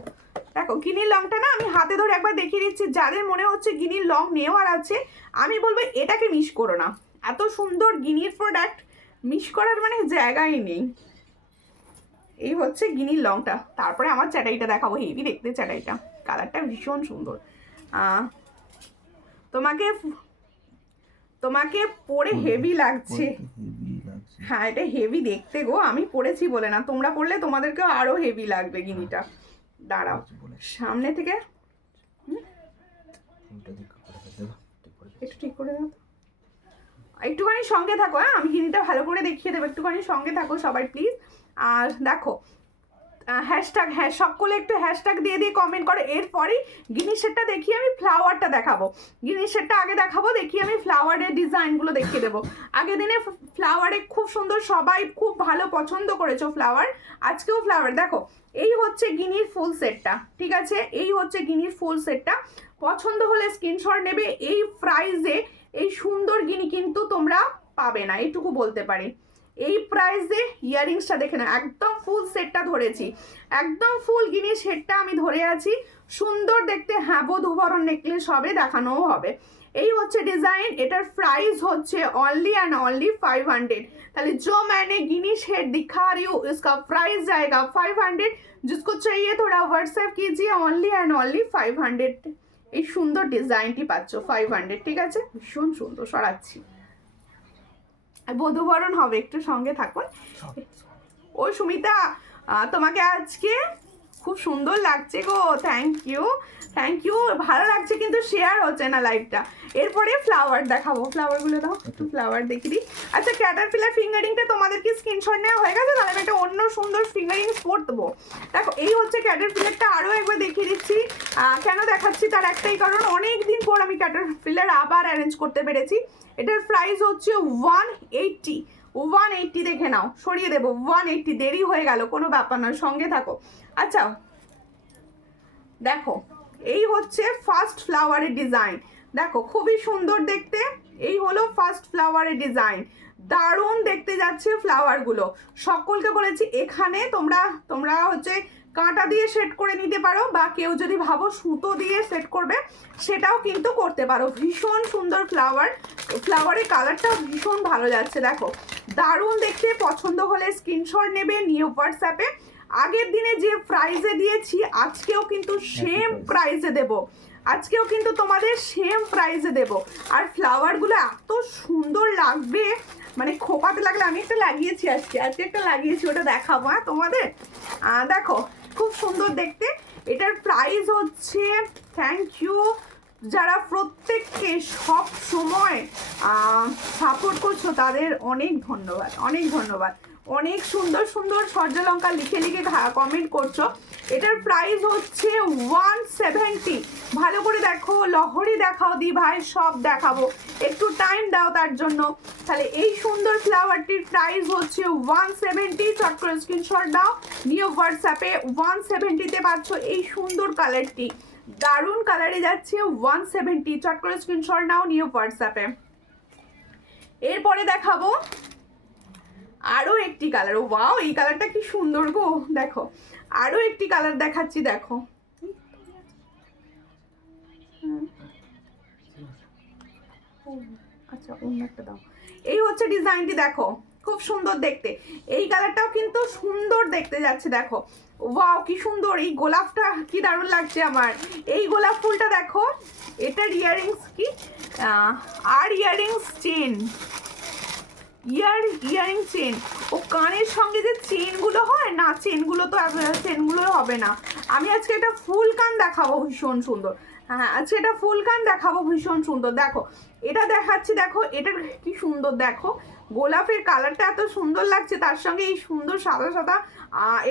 দেখো গিনির লংটা না আমি হাতে ধরে একবার দেখিয়ে দিচ্ছি, যাদের মনে হচ্ছে গিনির লং নেওয়ার আছে আমি বলবো এটাকে মিস করো না। এত সুন্দর গিনির প্রোডাক্ট মিস করার মানে জায়গাই নেই। এই হচ্ছে গিনির লংটা। তারপরে আমার চ্যাটাইটা দেখাবো, হেভি দেখতে চ্যাটাইটা, কালারটা ভীষণ সুন্দর। তোমাকে তোমাকে পরে হেভি লাগছে। হ্যাঁ এটা হেভি দেখতে গো, আমি পরেছি বলে না, তোমরা পরলে তোমাদেরকেও আরো হেভি লাগবে গিনিটা। দাঁড়াও সামনে থেকে একটু ঠিক করে দাও, একটুখানি সঙ্গে থাকো। হ্যাঁ আমি গিনিটা ভালো করে দেখিয়ে দেবো, একটুখানি সঙ্গে থাকো সবাই প্লিজ। আর দেখো হ্যাশট্যাগ, হ্যাঁ সকলে একটু হ্যাশট্যাগ দিয়ে দিয়ে কমেন্ট করো। এরপরেই গিনি সেটটা দেখিয়ে আমি ফ্লাওয়ারটা দেখাবো। গিনি সেটটা আগে দেখাবো, দেখিয়ে আমি ফ্লাওয়ারের ডিজাইনগুলো দেখিয়ে দেবো। আগের দিনে ফ্লাওয়ারে খুব সুন্দর, সবাই খুব ভালো পছন্দ করেছো ফ্লাওয়ার, আজকেও ফ্লাওয়ার। দেখো এই হচ্ছে গিনির ফুল সেটটা, ঠিক আছে, এই হচ্ছে গিনির ফুল সেটটা। পছন্দ হলে স্ক্রিনশট নেবে। এই প্রাইসে এই সুন্দর গিনি কিন্তু তোমরা পাবে না, এইটুকু বলতে পারি। এই প্রাইসে ইয়ারিংসটা দেখে না, একদম ফুল সেটটা ধরেছি, একদম ফুল গিনি সেটটা আমি ধরে আছি। সুন্দর দেখতে, হ্যাঁ বধূবরণ নেকলেস হবে, দেখানোও হবে। এই হচ্ছে ডিজাইন, এটার প্রাইস হচ্ছে অনলি एंड ओनली 500। তাহলে जो मैंने गिनी शेड दिखा रही हूँ इसका प्राइस जाएगा 500। जिसको चाहिए थोड़ा व्हाट्सएप कीजिए, অনলি एंड ओनली 500। এই সুন্দর ডিজাইনটি পাচ্ছ 500, ঠিক আছে, ভীষণ সুন্দর। সরাচ্ছি, বধূবরণ হবে, একটু সঙ্গে থাকুন। ও সুমিতা তোমাকে আজকে খুব সুন্দর লাগছে গো, থ্যাংক ইউ থ্যাংক ইউ। ভালো লাগছে কিন্তু শেয়ার হচ্ছে না লাইভটা। এরপরে ফ্লাওয়ার দেখাবো, ফ্লাওয়ারগুলো দাও একটু, ফ্লাওয়ার দেখি দিই। আচ্ছা ক্যাটারপিলার ফিঙ্গারিংটা তোমাদেরকে স্ক্রিনশট নেওয়া হয়ে গেছে, তাহলে আমি একটা অন্য সুন্দর ফিঙ্গারিংস পরবো। দেখো এই হচ্ছে ক্যাটারপিলারটা, আরও একবার দেখিয়ে দিচ্ছি। কেন দেখাচ্ছি তার একটাই কারণ, অনেক দিন পর আমি ক্যাটারপিলার আবার অ্যারেঞ্জ করতে পেরেছি। এটার প্রাইস হচ্ছে 180 দেখে নাও, সরিয়ে দেবো 180। দেরি হয়ে গেল, কোনো ব্যাপার নয়, সঙ্গে থাকো। আচ্ছা দেখো এই হচ্ছে ফার্স্ট ফ্লাওয়ারের ডিজাইন, দেখো খুবই সুন্দর দেখতে। এই হলো ফার্স্ট ফ্লাওয়ারের ডিজাইন, দারুণ দেখতে যাচ্ছে ফ্লাওয়ারগুলো। সকলকে বলেছি এখানে তোমরা হচ্ছে কাঁটা দিয়ে সেট করে নিতে পারো, বা কেউ যদি ভাবো সুতো দিয়ে সেট করবে সেটাও কিন্তু করতে পারো। ভীষণ সুন্দর ফ্লাওয়ার, ফ্লাওয়ারের কালারটাও ভীষণ ভালো যাচ্ছে, দেখো দারুণ দেখতে। পছন্দ হলে স্ক্রিনশট নেবে, নিউ হোয়াটসঅ্যাপে। আগের দিনে যে প্রাইসে দিয়েছি আজকেও কিন্তু সেম প্রাইসে দেব, আজকেও কিন্তু তোমাদের সেম প্রাইসে দেব। আর ফ্লাওয়ারগুলো এত সুন্দর লাগবে, মানে খোপাতে লাগলে, আমি একটা লাগিয়েছি আজকে একটা লাগিয়েছি, ওটা দেখাবো হ্যাঁ তোমাদের। দেখো খুব সুন্দর দেখতে। এটার প্রাইস হচ্ছে, থ্যাংক ইউ যারা প্রত্যেককে সব সময় সাপোর্ট করছো তাদের অনেক ধন্যবাদ, অনেক ধন্যবাদ। অনেক সুন্দর সুন্দর সূর্যলঙ্কা লিখে লিখে কমেন্ট করছো। এটার প্রাইস হচ্ছে 170। ভালো করে দেখো, লহরি দেখাও দি ভাই, সব দেখাবো, একটু টাইম দাও তার জন্য। তাহলে এই সুন্দর ফ্লাওয়ারটির প্রাইস হচ্ছে 170। চট করে স্ক্রিনশট দাও, নিউ হোয়াটসঅ্যাপে 170-তে পাচ্ছ এই সুন্দর কালারটি, দারুণ কালারে যাচ্ছে 170। চট করে স্ক্রিনশট নাও, নিউ হোয়াটসঅ্যাপে। এরপরে দেখাবো আরো একটি কালার, ওয়াও এই কালারটা কি সুন্দর গো। দেখো আরো একটি কালার দেখাচ্ছি, দেখো আচ্ছা অন্য একটা দাও। এই হচ্ছে ডিজাইনটি, দেখো খুব সুন্দর দেখতে। এই কালারটাও কিন্তু সুন্দর দেখতে যাচ্ছে, দেখো ওয়াও কি সুন্দর। এই গোলাপটা কি দারুণ লাগছে আমার, এই গোলাপ ফুলটা দেখো। এটার ইয়ারিংস কি, আর ইয়ারিংস চেন, ইয়ারিং চেন, ও কানের সঙ্গে যে চেনগুলো হয় না, চেনগুলো তো চেনগুলো হবে না, আমি আজকে একটা ফুল কান দেখাবো ভীষণ সুন্দর। হ্যাঁ আজকে এটা ফুল কান দেখাবো ভীষণ সুন্দর। দেখো এটা দেখাচ্ছি, দেখো এটার কি সুন্দর, দেখো গোলাপের কালারটা এত সুন্দর লাগছে, তার সঙ্গে এই সুন্দর সাদা সাদা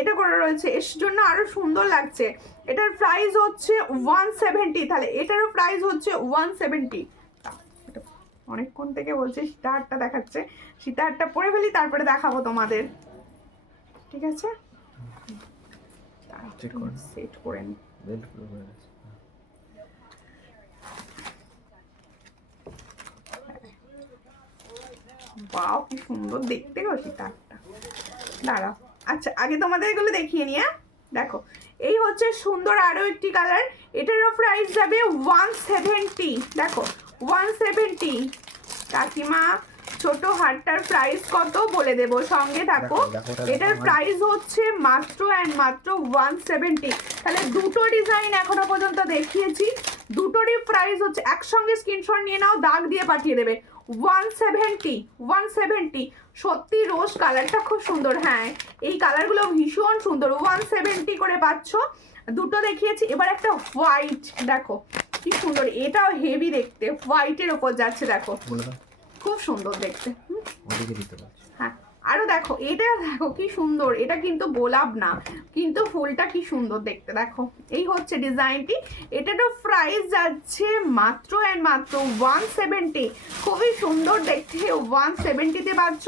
এটা করে রয়েছে, এর জন্য আরো সুন্দর লাগছে। এটার প্রাইস হচ্ছে 170, তাহলে এটারও প্রাইস হচ্ছে 170। অনেকক্ষণ থেকে বলছে সীতাহারটা দেখাচ্ছে, সীতাহারটা পরে ফেলি তারপরে দেখাবো তোমাদের, ঠিক আছে? চেক করুন, সেট করে নি। বেল্ট পুরো হয়ে গেছে। বাও কি সুন্দর দেখতে গো সীতাহারটা। দাঁড়াও, আচ্ছা আগে তোমাদের এগুলো দেখিয়ে নিয়ে। দেখো এই হচ্ছে সুন্দর আরো একটি কালার, এটারও প্রাইস যাবে 170। দেখো 170। কাকিমা ছোট হারটার প্রাইস কত বলে দেবো, সঙ্গে থাকো। এটার প্রাইস হচ্ছে মাত্র অ্যান্ড মাত্র 170। তাহলে দুটো ডিজাইন এখনো পর্যন্ত দেখিয়েছি, দুটোরই প্রাইস হচ্ছে, একসঙ্গে স্ক্রিনশট নিয়ে নাও, দাগ দিয়ে পাঠিয়ে দেবে। 170 170। সত্যি রোজ কালারটা খুব সুন্দর। হ্যাঁ এই কালারগুলো ভীষণ সুন্দর। 170 করে পাচ্ছ, দুটো দেখিয়েছি। এবার একটা হোয়াইট, দেখো কি সুন্দর, এটাও হেভি দেখতে, হোয়াইটের ওপর যাচ্ছে, দেখো খুব সুন্দর দেখতে। হ্যাঁ আরো দেখো এটা, দেখো কি সুন্দর, এটা কিন্তু গোলাপ না, কিন্তু ফুলটা কি সুন্দর দেখতে। দেখো এই হচ্ছে ডিজাইনটি, এটারও প্রাইস যাচ্ছে মাত্র অ্যান্ড মাত্র 170। খুবই সুন্দর দেখতে, 170-তে পাচ্ছ।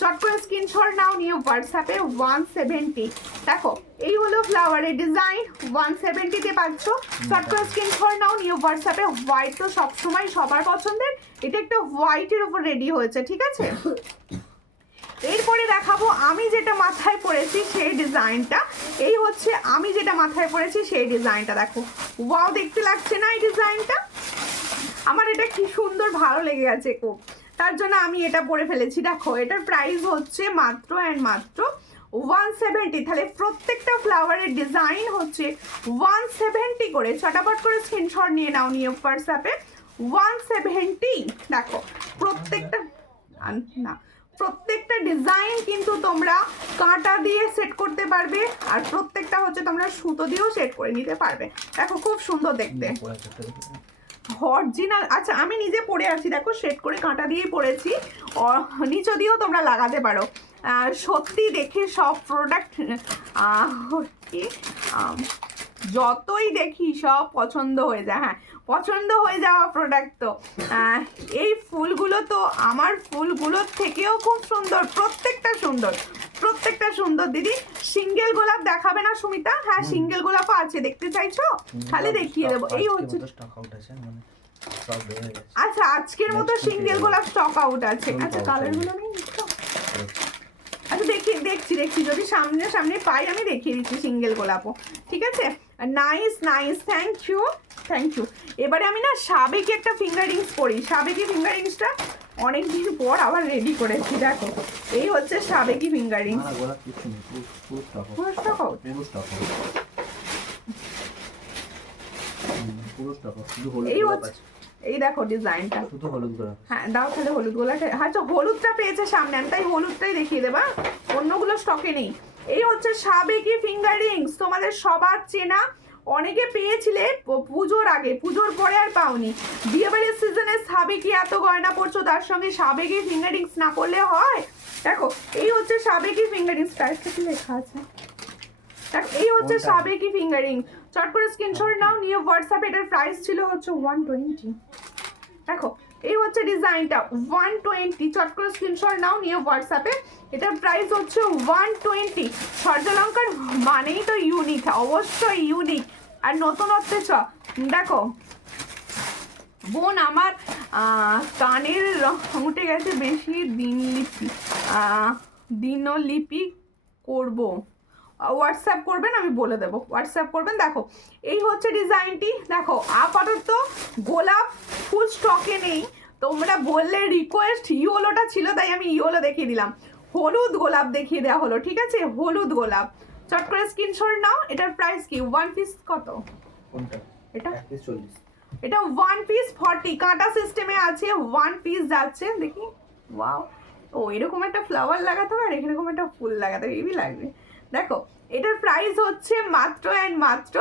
চট করে স্ক্রিনশট নাও, নিয়ে হোয়াটসঅ্যাপে 170। দেখো এই হলো ফ্লাওয়ারের ডিজাইন, 170-তে পাচ্ছ। চট করে স্ক্রিনশট নাও, নিয়ে হোয়াটসঅ্যাপে। হোয়াইট তো সবসময় সবার পছন্দের, এটা একটা হোয়াইটের উপর রেডি হয়েছে, ঠিক আছে? এরপরে দেখাবো আমি যেটা মাথায় পরেছি সেই ডিজাইনটা। এই হচ্ছে আমি যেটা মাথায় পরেছি সেই ডিজাইনটা, দেখো ওয়াও দেখতে লাগছে না এই ডিজাইনটা? আমার এটা কি সুন্দর ভালো লেগে গেছে খুব, তার জন্য আমি এটা পরে ফেলেছি। দেখো এটার প্রাইস হচ্ছে মাত্র অ্যান্ড মাত্র 170। তাহলে প্রত্যেকটা ফ্লাওয়ারের ডিজাইন হচ্ছে 170 করে। চটাপট করে স্ক্রিনশট নিয়ে নাও, নিয়ে হোয়াটসঅ্যাপে 170। দেখো প্রত্যেকটা না, প্রত্যেকটা ডিজাইন কিন্তু তোমরা কাঁটা দিয়ে সেট করতে পারবে, আর প্রত্যেকটা হচ্ছে তোমরা সুতো দিয়েও সেট করে নিতে পারবে। দেখো খুব সুন্দর দেখতে, অরিজিনাল। আচ্ছা আমি নিজে পরে আছি, দেখো সেট করে কাঁটা দিয়েই পরেছি, নিচে দিয়েও তোমরা লাগাতে পারো। সত্যি দেখে সব প্রোডাক্ট যতই দেখি সব পছন্দ হয়ে যায়। হ্যাঁ পছন্দ হয়ে যাওয়া প্রোডাক্ট তো। এই ফুলগুলো তো আমার ফুলগুলোর থেকেও খুব সুন্দর, প্রত্যেকটা সুন্দর, প্রত্যেকটা সুন্দর। দিদি সিঙ্গেল গোলাপ দেখাবে না সুমিতা? হ্যাঁ সিঙ্গেল গোলাপও আছে, দেখতে চাইছো? তাহলে দেখিয়ে দেবো। এই হচ্ছে, আচ্ছা আজকের মতো সিঙ্গেল গোলাপ স্টক আউট আছে। আচ্ছা কালারগুলো নেই, আচ্ছা দেখছি যদি সামনে সামনে পাই আমি দেখিয়ে দিচ্ছি সিঙ্গেল গোলাপও, ঠিক আছে? Nice nice, thank you thank you. এবারে আমি না সাবেকি একটা ফিঙ্গারিংস পরি, সাবেকি ফিঙ্গারিংসটা অনেকদিন পর আবার রেডি করেছি। দেখো এই হচ্ছে সাবেকি ফিঙ্গারিংস। এই হচ্ছে, এই দেখো ডিজাইনটা, হ্যাঁ দাও তাহলে হলুদ গোলাপটা। আচ্ছা হলুদটা পেয়েছে সামনে, আমি তাই হলুদটাই দেখিয়ে দেবা, অন্যগুলো স্টকে নেই। এই হচ্ছে সাবেকি ফিঙ্গারিংস, তোমাদের সবার চেনা, অনেকে পেয়েছিলে পুজোর আগে, পুজোর পরে আর পাওনি। বিয়েবাড়ির সিজনে সাবেকি এত গয়না পড়ছো, তার সঙ্গে সাবেকি ফিঙ্গারিংস না করলে হয়? দেখো এই হচ্ছে সাবেকি ফিঙ্গারিংস, প্রাইসটা কি লেখা আছে? দেখো এই হচ্ছে সাবেকি ফিঙ্গারিং। চট করে স্ক্রিনশট নাও, নিয়ে হোয়াটসঅ্যাপে। এটার প্রাইস ছিল হচ্ছে 120। দেখো এই হচ্ছে ডিজাইনটা 120। চট করে স্ক্রিনশট নাও, নিয়ে হোয়াটসঅ্যাপে। এটার প্রাইস হচ্ছে 120। সূর্যালঙ্কার মানেই তো ইউনিক, অবশ্যই ইউনিক আর নতুনত্বে দেখো বোন আমার কানের উঠে গেছে বেশি, দিনলিপি করব, হোয়াটসঅ্যাপ করবেন, আমি বলে দেবো, হোয়াটসঅ্যাপ করবেন। দেখো এই হচ্ছে ডিজাইনটি। দেখো আপাতত গোলাপ ফুল স্টকে নেই, তোমরা বললে রিকোয়েস্ট ইয়েলোটা ছিল তাই আমি ইয়েলো দেখিয়ে দিলাম, হলুদ গোলাপ দেখিয়ে দেওয়া হলো, ঠিক আছে? হলুদ গোলাপ। চট করে স্ক্রিনশট নাও। এটার প্রাইস কি? 1 পিস কত? এটা 40। এটা 1 পিস 40, কাঁটা সিস্টেমে আছে, 1 পিস যাচ্ছে। দেখি ওয়াও, ও এরকম একটা ফ্লাওয়ার লাগাতে হবে আর এরকম একটা ফুল লাগাতে হবে, হেভি লাগবে। দেখো এটার প্রাইস হচ্ছে মাত্র অ্যান্ড মাত্র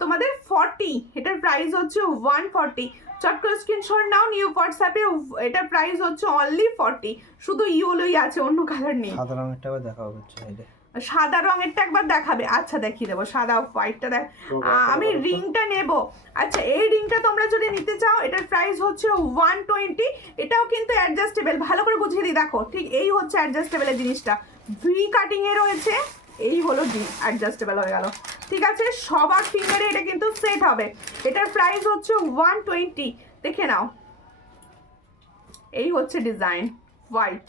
তোমাদের 40, এটার প্রাইস হচ্ছে 140। চট করে স্ক্রিনশট নাও, নিউ হোয়াটসঅ্যাপে। এটার প্রাইস হচ্ছে অনলি 40, শুধু ইয়েলোই আছে, অন্য কালার নেই। সাদা রঙেরটা আবার দেখাও হচ্ছে এটা। সাদা রঙেরটা একবার দেখাবে? আচ্ছা দেখিয়ে দেবো, সাদা হোয়াইটটা দেখ। আমি রিংটা নেব। আচ্ছা এই রিংটা তোমরা যদি নিতে চাও এটার প্রাইস হচ্ছে 120। এটাও কিন্তু অ্যাডজাস্টেবল, ভালো করে বুঝিয়ে দিই। দেখো ঠিক এই হচ্ছে অ্যাডজাস্টেবলের জিনিসটা, ভি কাটিং এ রয়েছে, এই হলো অ্যাডজাস্টেবল হয়ে গেল। ঠিক আছে, সবার ফিঙ্গারে এটা কিন্তু সেট হবে। এটার প্রাইস হচ্ছে 120, দেখে নাও। এই হচ্ছে ডিজাইন, হোয়াইট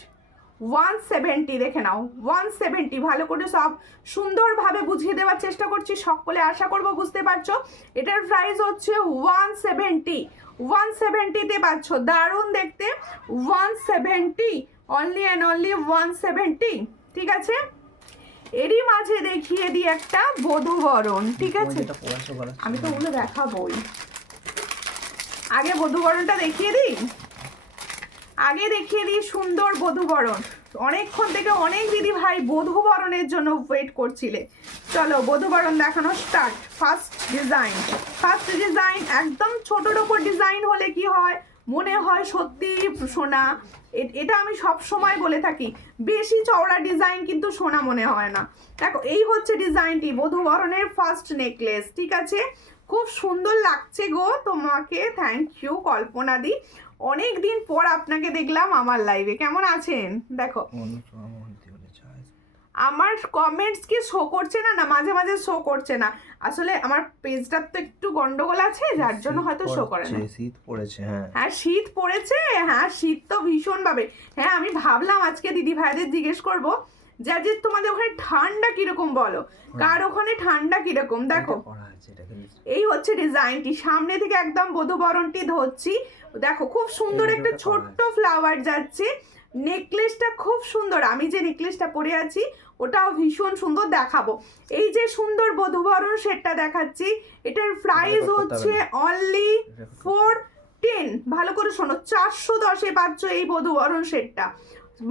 170, দেখে নাও 170। ভালো করে সব সুন্দরভাবে বুঝিয়ে দেওয়ার চেষ্টা করছি, সকলে আশা করবো বুঝতে পারছো। এটার প্রাইস হচ্ছে 170, 170-তে পাচ্ছ, দারুণ দেখতে। 170, অনলি অ্যান্ড অনলি 170। ঠিক আছে, এরই মাঝে দেখিয়ে দিই একটা বধূবরণ। ঠিক আছে, আমি তো ওগুলো দেখাবোই, আগে বধূবরণটা দেখিয়ে দিই। সুন্দর বধূবরণ। অনেকক্ষণ থেকে অনেক দিদি ভাই বধূবরণের জন্য ওয়েট করছিলে। চলো বধূবরণ দেখানো স্টার্ট। ফার্স্ট ডিজাইন একদম ছোটোর ওপর ডিজাইন হলে কি হয়, মনে হয় সত্যি সোনা। এটা আমি সব সময় বলে থাকি, বেশি চওড়া ডিজাইন কিন্তু সোনা মনে হয় না। দেখো এই হচ্ছে ডিজাইনটি, বধূবরণের ফার্স্ট নেকলেস। ঠিক আছে, খুব সুন্দর লাগছে গো তোমাকে, থ্যাংক ইউ কল্পনা দি। অনেক দিন পর আপনাকে দেখলাম আমার লাইভে, কেমন আছেন? দেখো আমার কমেন্টস কি শো করছে না, মাঝে মাঝে শো করছে না, আসলে আমার পেজটার তো একটু গন্ডগোল আছে, যার জন্য হয়তো শো করে না। শীত পড়েছে, হ্যাঁ শীত পড়েছে, হ্যাঁ শীত তো ভীষণ ভাবে। হ্যাঁ আমি ভাবলাম আজকে দিদি ভাইদের জিজ্ঞেস করবো যে তোমাদের ওখানে ঠান্ডা কিরকম, বলো কার ওখানে ঠান্ডা কিরকম। দেখো এই হচ্ছে ডিজাইনটি, সামনে থেকে একদম বধূবরণটি ধরছি। দেখো খুব সুন্দর একটা ছোট্ট ফ্লাওয়ার যাচ্ছে, নেকলেসটা খুব সুন্দর। আমি যে নেকলেসটা পরে আছি ওটাও ভীষণ সুন্দর, দেখাবো। এই যে সুন্দর বধূবরণ সেটটা দেখাচ্ছি, এটার প্রাইস হচ্ছে অনলি 410। ভালো করে শোনো, 410-এ পাচ্ছ এই বধূবরণ সেটটা,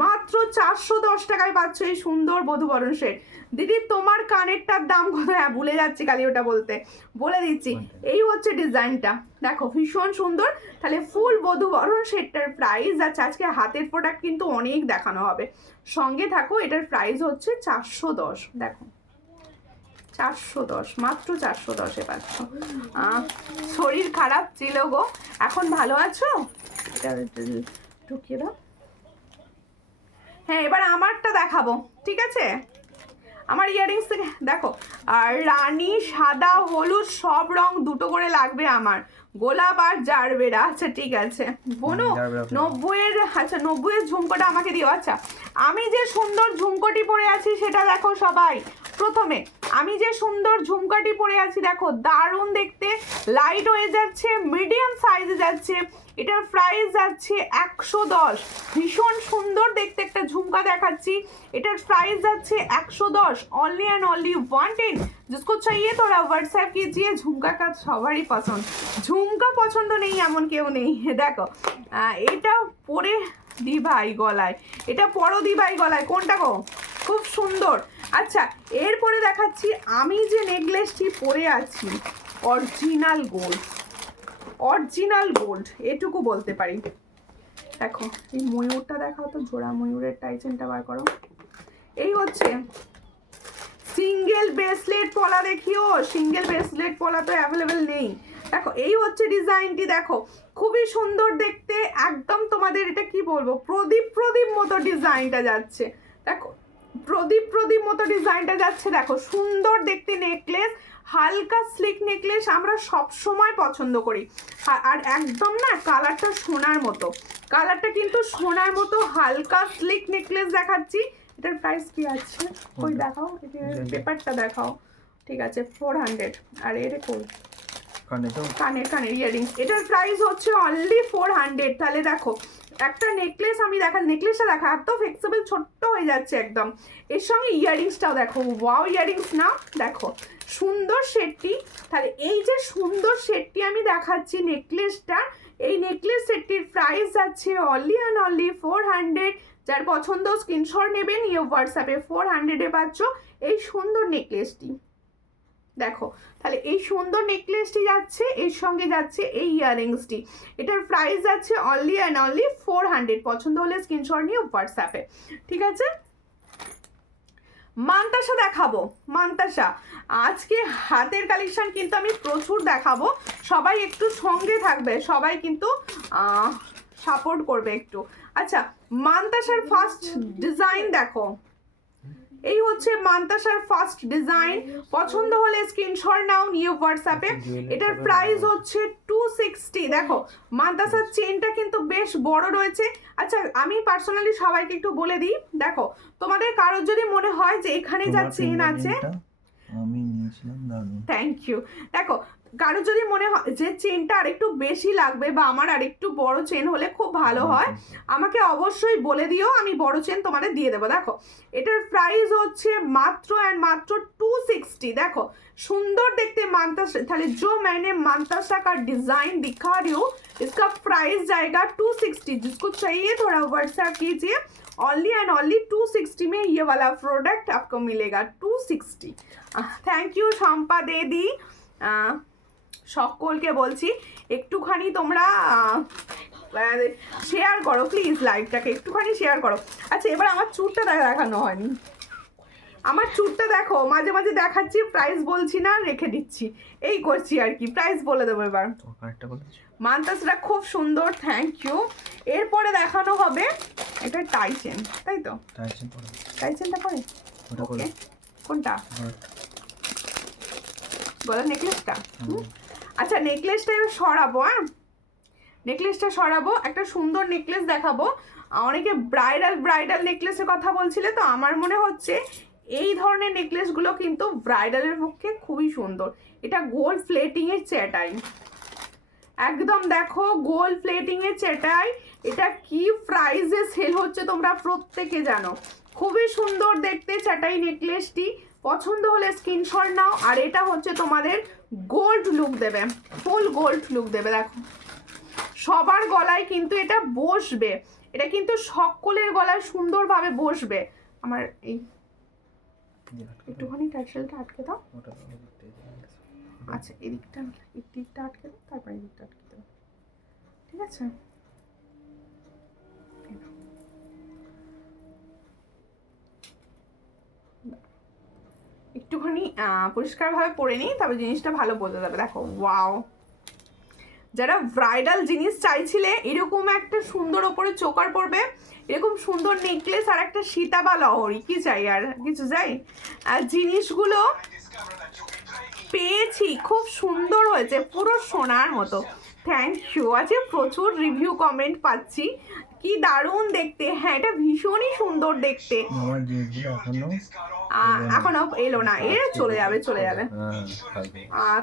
মাত্র 410 টাকায় পাচ্ছ এই সুন্দর বধূবরণ সেট। দিদি তোমার কানেরটার দাম কত? হ্যাঁ ভুলে যাচ্ছি কালি ওটা বলতে, বলে দিচ্ছি। এই হচ্ছে ডিজাইনটা, দেখো ভীষণ সুন্দর। তাহলে ফুল বধূবরণ সেটটার প্রাইস আছে, আজকে হাতের প্রোডাক্ট কিন্তু অনেক দেখানো হবে, সঙ্গে থাকো। এটার প্রাইস হচ্ছে 410, দেখো 410, মাত্র 410-এ পাচ্ছ। শরীর খারাপ ছিল গো, এখন ভালো আছো? এটা ঢুকিয়ে দাও। হ্যাঁ এবার আমারটা দেখাবো, ঠিক আছে। আমার ইয়াররিংস থেকে দেখো, আর রানী, সাদা, হলুদ সব রং দুটো করে লাগবে আমার, গোলাপ আর জারবেরা। আচ্ছা ঠিক আছে বোনো, 90-এর, আচ্ছা 90-এর ঝুমকোটা আমাকে দিও। আচ্ছা আমি যে সুন্দর ঝুমকোটি পরে আছি সেটা দেখো সবাই। প্রথমে আমি যে সুন্দর ঝুমকাটি পরে আছি দেখো, দারুণ দেখতে, লাইট হয়ে যাচ্ছে, মিডিয়াম সাইজে যাচ্ছে। এটার প্রাইস যাচ্ছে 110, ভীষণ সুন্দর দেখতে একটা ঝুমকা দেখাচ্ছি। এটার প্রাইস যাচ্ছে 110, অনলি অ্যান্ড অনলি 110। जिसको चाहिए थोड़ा व्हाट्सएप कीजिए। ঝুমকা কাজ সবারই পছন্দ, ঝুমকা পছন্দ নেই এমন কেউ নেই। দেখো এটা পরে দি ভাই গলায়, এটা পরো দি ভাই গলায়, কোনটা গো? খুব সুন্দর। আচ্ছা এরপরে দেখাচ্ছি আমি যে নেকলেসটি পরে আছি, অরিজিনাল গোল্ড, অরিজিনাল গোল্ড এটুকু বলতে পারি। দেখো এই ময়ূরটা দেখাও তো, জোড়া ময়ূরের টাইটেনটা বার করো। এই হচ্ছে সিঙ্গেল ব্রেসলেট পলা, দেখিও সিঙ্গেল ব্রেসলেট পলা তো অ্যাভেলেবেল নেই। দেখো এই হচ্ছে ডিজাইনটি, দেখো খুবই সুন্দর দেখতে, একদম তোমাদের এটা কি বলবো, প্রদীপ মতো ডিজাইনটা যাচ্ছে। দেখো প্রদীপ মতো ডিজাইনটা যাচ্ছে, দেখো সুন্দর দেখতে নেকলেস, হালকা স্লিক নেকলেস আমরা সব সময় পছন্দ করি। আর একদম না কালারটা সোনার মতো, কালারটা কিন্তু সোনার মতো, হালকা স্লিক নেকলেস দেখাচ্ছি। এটার প্রাইস কি আছে ওই দেখাও, পেপারটা দেখাও। ঠিক আছে 400, আর এর কানের ইয়ারিংস, এটার প্রাইস হচ্ছে অনলি 400। তাহলে দেখো একটা নেকলেস আমি নেকলেসটা দেখা এত ফ্লেক্সিবল, ছোট্ট হয়ে যাচ্ছে একদম। এর সঙ্গে ইয়ারিংসটাও দেখো, ওয়াও ইয়ারিংস না, দেখো সুন্দর সেটটি। তাহলে এই যে সুন্দর সেটটি আমি দেখাচ্ছি নেকলেসটা, এই নেকলেস সেটটির প্রাইস আছে অনলি অ্যান্ড অনলি 400। যার পছন্দ স্ক্রিনশট নেবেন, ইয়ে হোয়াটসঅ্যাপে 400-এ পাচ্ছ এই সুন্দর নেকলেসটি দেখো, তাহলে এই সুন্দর নেকলেসটি যাচ্ছে, এর সঙ্গে যাচ্ছে এই ইয়াররিংসটি। এটার প্রাইস যাচ্ছে অনলি অ্যান্ড অনলি 400। পছন্দ হলে স্ক্রিনশট নিয়ে হোয়াটসঅ্যাপে, ঠিক আছে। মান্তাসা দেখাবো, মান্তাসা আজকে হাতের কালেকশন কিন্তু আমি প্রচুর দেখাবো, সবাই একটু সঙ্গে থাকবে, সবাই কিন্তু সাপোর্ট করবে একটু। আচ্ছা, মান্তাসার ফার্স্ট ডিজাইন দেখো, এই হচ্ছে মান্তাসার ফার্স্ট ডিজাইন। পছন্দ হলে স্ক্রিনশট নাও নিয়ে হোয়াটসঅ্যাপে। এটার প্রাইস হচ্ছে 260। দেখো মান্তাসার চেনটা কিন্তু বেশ বড় রয়েছে। আচ্ছা, আমি পার্সোনালি সবাইকে একটু বলে দিই, দেখো তোমাদের কারোর যদি মনে হয় যে এখানে যা চেন আছে, আমি নিয়েছিলাম, দারুণ, থ্যাংক ইউ। দেখো কারো যদি মনে হয় যে চেনটা আরেকটু বেশি লাগবে বা আমার আরেকটু বড় চেন হলে খুব ভালো হয়, আমাকে অবশ্যই বলে দিও, আমি বড় চেন তোমাদের দিয়ে দেবো। দেখো এটার প্রাইস হচ্ছে মাত্র অ্যান্ড মাত্র 260। দেখো सुंदर देखते मानताशा, थाले जो मैंने मानताशा का डिजाइन दिखा रही हूँ इसका प्राइस जाएगा 260। जिसको चाहिए थोड़ा व्हाट्सएप कीजिए। ओनली एंड ओनली 260 में ये वाला प्रोडक्ट आपको मिलेगा 260। थैंक यू शम्पा देदी। সকলকে বলছি একটুখানি তোমরা শেয়ার করো প্লিজ, লাইভটাকে একটুখানি শেয়ার করো। আচ্ছা, এবার আমার চুলটা দেখানো হয়নি, আমার চুলটা দেখো, মাঝে মাঝে দেখাচ্ছি, প্রাইস বলছি না, রেখে দিচ্ছি, এই করছি আর কি। প্রাইস বলে দেবো এবার। মান্তাসরা খুব সুন্দর, থ্যাংক ইউ। এরপরে দেখানো হবে এটা টাই চেন, তাই তো? টাই চেনটা করে কোনটা বলো? নেকলেসটা। আচ্ছা, নেকলেসটা এবার সরাবো। হ্যাঁ, নেকলেসটা সরাবো, একটা সুন্দর নেকলেস দেখাবো। অনেকে ব্রাইডাল নেকলেসের কথা বলছিলে, তো আমার মনে হচ্ছে এই ধরনের নেকলেসগুলো কিন্তু ব্রাইডালের পক্ষে খুবই সুন্দর। এটা গোল্ড প্লেটিং এর চেটাই, একদম দেখো গোল্ড প্লেটিং এর চেটাই। এটা কি প্রাইসে সেল হচ্ছে তোমরা প্রত্যেকে জানো। খুবই সুন্দর দেখতে চেটাই নেকলেসটি। পছন্দ হলে স্ক্রিনশট নাও। আর এটা হচ্ছে তোমাদের গোল্ড লুক দেবে, ফুল গোল্ড লুক দেবে। দেখো সবার গলায় কিন্তু এটা বসবে, এটা কিন্তু সকলের গলায় সুন্দরভাবে বসবে। আমার এই একটুখানি টাইটেলটা আটকে দাও। আচ্ছা, এদিকটা আটকে দাও, তারপর এদিকটা আটকে দাও, ঠিক আছে? একটুখানি পরিষ্কারভাবে পরে নিই, তবে জিনিসটা ভালো বোঝা যাবে। দেখো ওয়াও, যারা ব্রাইডাল জিনিস চাইছিলে, এরকম একটা সুন্দর ওপরে চোকার পড়বে, এরকম সুন্দর নেকলেস আর একটা সীতা বা লহরি, কি চাই আর কিছু চাই? আর জিনিসগুলো পেয়েছি, খুব সুন্দর হয়েছে, পুরো সোনার মতো। Thank you. আছে প্রচুর রিভিউ কমেন্ট পাচ্ছি, কি দারুণ দেখতে। হ্যাঁ, এটা ভীষণই সুন্দর দেখতে। এখনো এলো না, এ চলে যাবে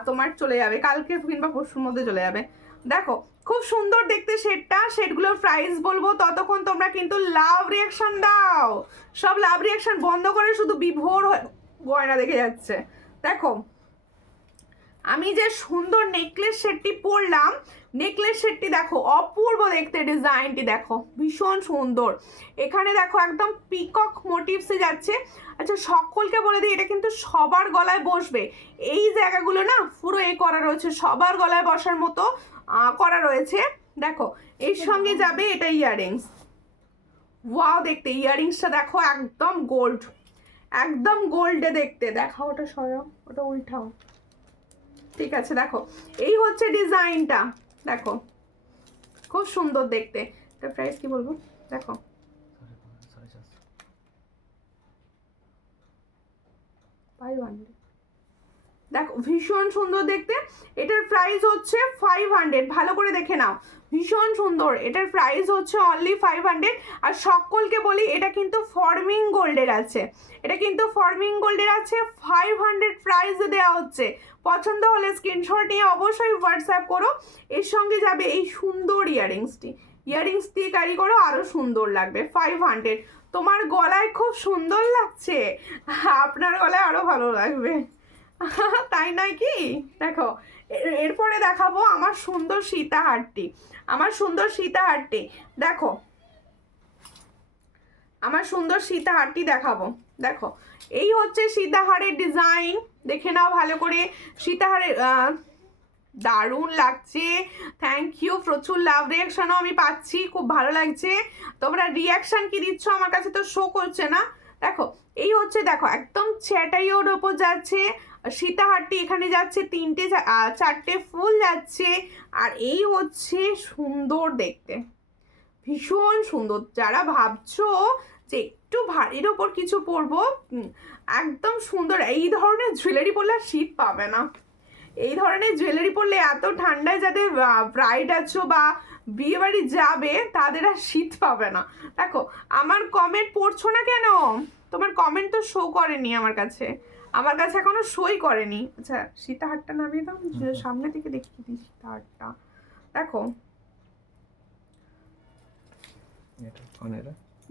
তোমার, চলে যাবে কালকে কিংবা পরশুর মধ্যে চলে যাবে। দেখো খুব সুন্দর দেখতে শেডটা। শেডগুলোর প্রাইস বলবো, ততক্ষণ তোমরা কিন্তু লাভ রিয়াকশন দাও। সব লাভ রিয়াকশন বন্ধ করে শুধু বিভোর গয়না দেখে যাচ্ছে। দেখো আমি যে সুন্দর নেকলেস সেটটি পরলাম, নেকলেস সেটটি দেখো অপূর্ব দেখতে, ডিজাইনটি দেখো ভীষণ সুন্দর। এখানে দেখো একদম পিকক মোটিভসে যাচ্ছে। আচ্ছা, সকলকে বলে দিই, এটা কিন্তু সবার গলায় বসবে। এই জায়গাগুলো না পুরো এ করা রয়েছে, সবার গলায় বসার মতো করা রয়েছে। দেখো এর সঙ্গে যাবে এটা ইয়াররিংস। ওয়াও দেখতে, ইয়াররিংসটা দেখো একদম গোল্ড, একদম গোল্ডে দেখতে। দেখাও, ওটা সরাও, ওটা উল্টাও, ঠিক আছে? দেখো এই হচ্ছে ডিজাইনটা, দেখো খুব সুন্দর দেখতে। এটার প্রাইস কি বলবো? দেখো দেখো ভীষণ সুন্দর দেখতে। এটার প্রাইস হচ্ছে 500, ভালো করে দেখে নাও, ভীষণ সুন্দর। এটার প্রাইস হচ্ছে অনলি 500। আর সকলকে বলি, এটা কিন্তু ফর্মিং গোল্ডের আছে, এটা কিন্তু ফর্মিং গোল্ডের আছে। 500 প্রাইসে দেওয়া হচ্ছে। পছন্দ হলে স্ক্রিনশট নিয়ে অবশ্যই হোয়াটসঅ্যাপ করো। এর সঙ্গে যাবে এই সুন্দর ইয়াররিংসটি, ইয়াররিংস দিয়ে ক্যারি করো, আরও সুন্দর লাগবে। 500। তোমার গলায় খুব সুন্দর লাগছে, আপনার গলায় আরও ভালো লাগবে, তাই নয় কি? দেখো এরপরে দেখাবো আমার সুন্দর সীতাহারটি, আমার সুন্দর সীতাহারটি। দেখো আমার সুন্দর সীতাহারটি দেখাবো। দেখো এই হচ্ছে সীতাহারের ডিজাইন, দেখে নাও ভালো করে। সীতাহারের দারুণ লাগছে, থ্যাংক ইউ, প্রচুর লাভ রিয়াকশনও আমি পাচ্ছি, খুব ভালো লাগছে। তোমরা রিয়াকশন কি দিচ্ছ আমার কাছে তো শো করছে না। দেখো এই হচ্ছে, দেখো একদম চ্যাটাইওর ওপর যাচ্ছে, সীতাহারটি এখানে যাচ্ছে, চারটে ফুল যাচ্ছে, আর এই হচ্ছে সুন্দর দেখতে, ভীষণ সুন্দর। যারা ভাবছো যে একটু ভারীর ওপর কিছু পরবো, একদম সুন্দর। এই ধরনের জুয়েলারি পরলে আর শীত পাবে না। এই ধরনের জুয়েলারি পরলে এত ঠান্ডায় যাদের ব্রাইড আছো বা বিয়ে বাড়ি যাবে তাদের আর শীত পাবে না। দেখো আমার কমেন্ট পড়ছো না কেন? তোমার কমেন্ট তো শো করেনি আমার কাছে, আমার কাছে এখনো শোই করেনি। আচ্ছা সীতাহারটা নামিয়ে দাও, সামনে থেকে দেখিয়ে দিই সীতাহারটা। দেখো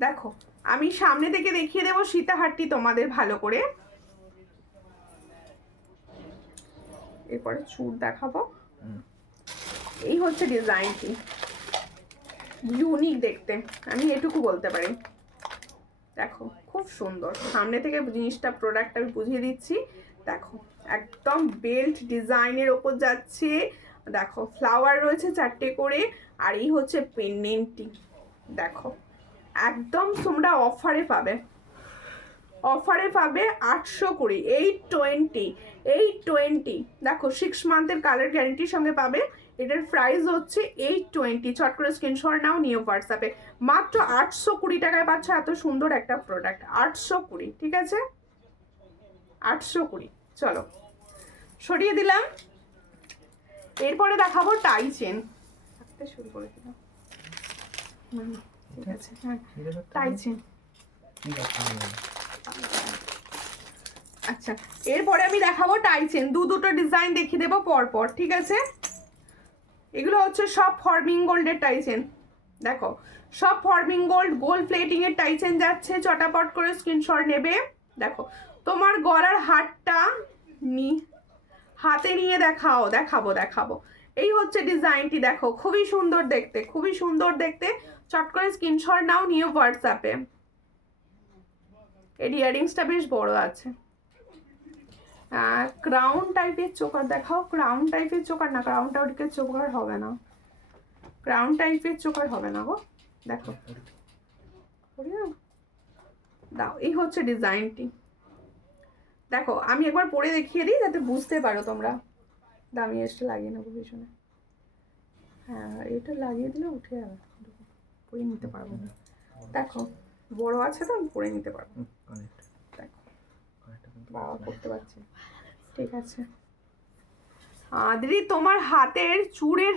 দেখো আমি সামনে থেকে দেখিয়ে দেবো সীতাহারটি তোমাদের ভালো করে, এরপরে চুড় দেখাবো। এই হচ্ছে ডিজাইনটি, ইউনিক দেখতে, আমি এটুকু বলতে পারি। দেখো খুব সুন্দর, সামনে থেকে জিনিসটা প্রোডাক্ট আমি বুঝিয়ে দিচ্ছি। দেখো একদম বেল্ট ডিজাইনের ওপর যাচ্ছে, দেখো ফ্লাওয়ার রয়েছে চারটে করে, আর এই হচ্ছে পেন্ডেন্টটি। দেখো একদম তোমরা অফারে পাবে, অফারে পাবে 820, 820। দেখো 6 মান্থের কালার গ্যারেন্টির সঙ্গে পাবে। এটার প্রাইস হচ্ছে 820। চট করে স্ক্রিনশট নাও, নিয়ে হোয়াটসঅ্যাপে। মাত্র 820 টাকায় পাচ্ছ এত সুন্দর একটা প্রোডাক্ট, 820, ঠিক আছে 820। চলো সরিয়ে দিলাম, এরপরে দেখাবো টাই চেন। শুরু করে দিলাম, ঠিক আছে, হ্যাঁ টাই চেন। আচ্ছা এরপরে আমি দেখাবো টাই চেন, দুটো ডিজাইন দেখিয়ে দেবো পরপর, ঠিক আছে। এগুলো হচ্ছে সব ফর্মিং গোল্ডের টাই চেন। দেখো সব ফর্মিং গোল্ড প্লেটিং এর টাই চেন যাচ্ছে, চটাপট করে স্ক্রিনশট নেবে। দেখো তোমার গলার হারটা হাতে নিয়ে দেখাবো। এই হচ্ছে ডিজাইনটি, দেখো খুবই সুন্দর দেখতে, খুবই সুন্দর দেখতে। চট করে স্ক্রিনশট নাও, নিয়ে হোয়াটসঅ্যাপে। এর ইয়ারিংসটা বেশ বড় আছে। ক্রাউন টাইপের চোকার দেখাও, ক্রাউন টাইপের চোকার না, ক্রাউন টাইপের চোকার হবে না, ক্রাউন টাইপের চোকার হবে না গো। দেখো দাও, এই হচ্ছে ডিজাইনটি। দেখো আমি একবার পরে দেখিয়ে দিই যাতে বুঝতে পারো তোমরা। দামি এসটা লাগিয়ে নেবো পিছনে, হ্যাঁ এটা লাগিয়ে দিলে উঠে যাবে, পরে নিতে পারবো। দেখো বড় আছে তো, আমি পরে নিতে পারবো। দেখো বাবা করতে পারছি, ঠিক আছে। দিদি তোমার হাতের চূড়ের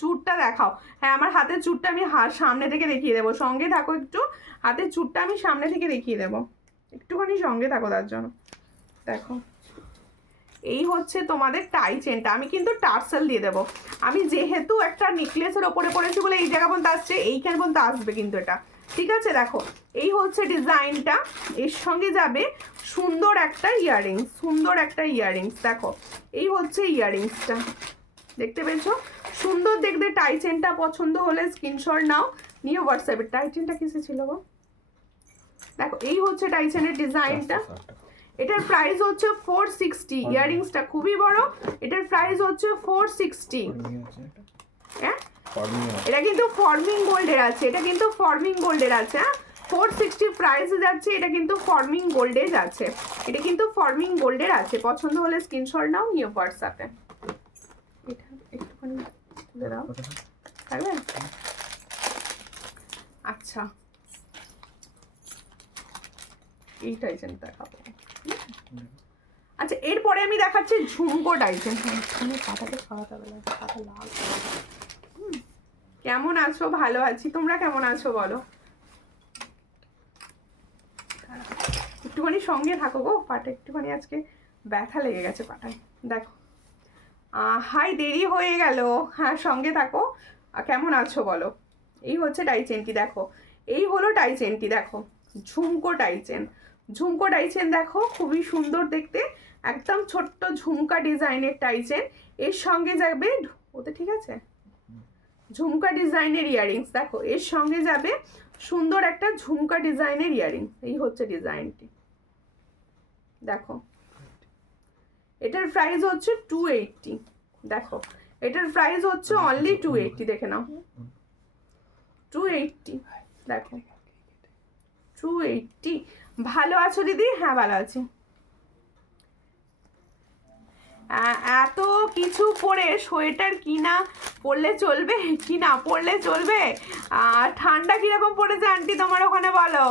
চূড়টা দেখাও। হ্যাঁ আমার হাতের চূড়টা আমি সামনে থেকে দেখিয়ে দেবো, সঙ্গে থাকো একটু। হাতের চূড়টা আমি সামনে থেকে দেখিয়ে দেবো, একটুখানি সঙ্গে থাকো তার জন্য। দেখো এই হচ্ছে তোমাদের টাই চেনটা, আমি কিন্তু টার্সেল দিয়ে দেবো। আমি যেহেতু একটা নেকলেসের ওপরে পড়েছি বলে এই জায়গা পর্যন্ত আসছে, এইখানে পর্যন্ত আসবে কিন্তু এটা, ঠিক আছে। দেখো এই হচ্ছে ডিজাইনটা, এর সঙ্গে যাবে সুন্দর একটা ইয়াররিংস, দেখো এই হচ্ছে ইয়াররিংসটা, দেখতে পেয়েছো সুন্দর দেখতে। টাই চেনটা পছন্দ হলে স্ক্রিনশট নাও, নিয়ে হোয়াটসঅ্যাপে। টাই চেনটা কিসে ছিল গো? দেখো এই হচ্ছে টাই চেনের ডিজাইনটা, এটার প্রাইস হচ্ছে 460। ইয়াররিংসটা খুবই বড়, এটার প্রাইস হচ্ছে 460। হ্যাঁ এটা কিন্তু ফর্মিং গোল্ডের আছে, এটা কিন্তু ফর্মিং গোল্ডের আছে। হ্যাঁ 460 প্রাইসে যাচ্ছে, এটা কিন্তু ফর্মিং গোল্ডের আছে, এটা কিন্তু ফর্মিং গোল্ডের আছে। পছন্দ হলে স্ক্রিনশট নাও, নিয়ে হোয়াটসঅ্যাপে। এটা একটুখানি তুলে দাও, থাকবে? আচ্ছা এইটাই যেন দেখাবো। আচ্ছা এরপরে আমি দেখাচ্ছি ঝুমকো টাইপের। পাতাটা সরাতে হবে, পাতা লাল। কেমন আছো? ভালো আছি, তোমরা কেমন আছো বলো? একটুখানি সঙ্গে থাকো গো, পাটা একটুখানি আজকে ব্যথা লেগে গেছে পাটায়। দেখো হাই দেরি হয়ে গেল, হ্যাঁ সঙ্গে থাকো। কেমন আছো বলো? এই হচ্ছে টাই চেনটি, দেখো এই হলো টাই চেনটি। দেখো ঝুমকো টাই চেন, দেখো খুবই সুন্দর দেখতে, একদম ছোট্ট ঝুমকা ডিজাইনের টাই চেন। এর সঙ্গে যাবে ওতে, ঠিক আছে, ঝুমকা ডিজাইনের ইয়াররিংস। দেখো এর সঙ্গে যাবে সুন্দর একটা ঝুমকা ডিজাইনের ইয়াররিংস। এই হচ্ছে ডিজাইনটি, দেখো এটার প্রাইস হচ্ছে 280। দেখো এটার প্রাইস হচ্ছে অনলি 280, দেখে নাও 280। দেখো 280। ভালো আছো দিদি? হ্যাঁ ভালো আছি। এত কিছু পরে সোয়েটার কিনা পরলে চলবে কি না পরলে চলবে? ঠান্ডা কিরকম পড়েছে আন্টি তোমার ওখানে বলো?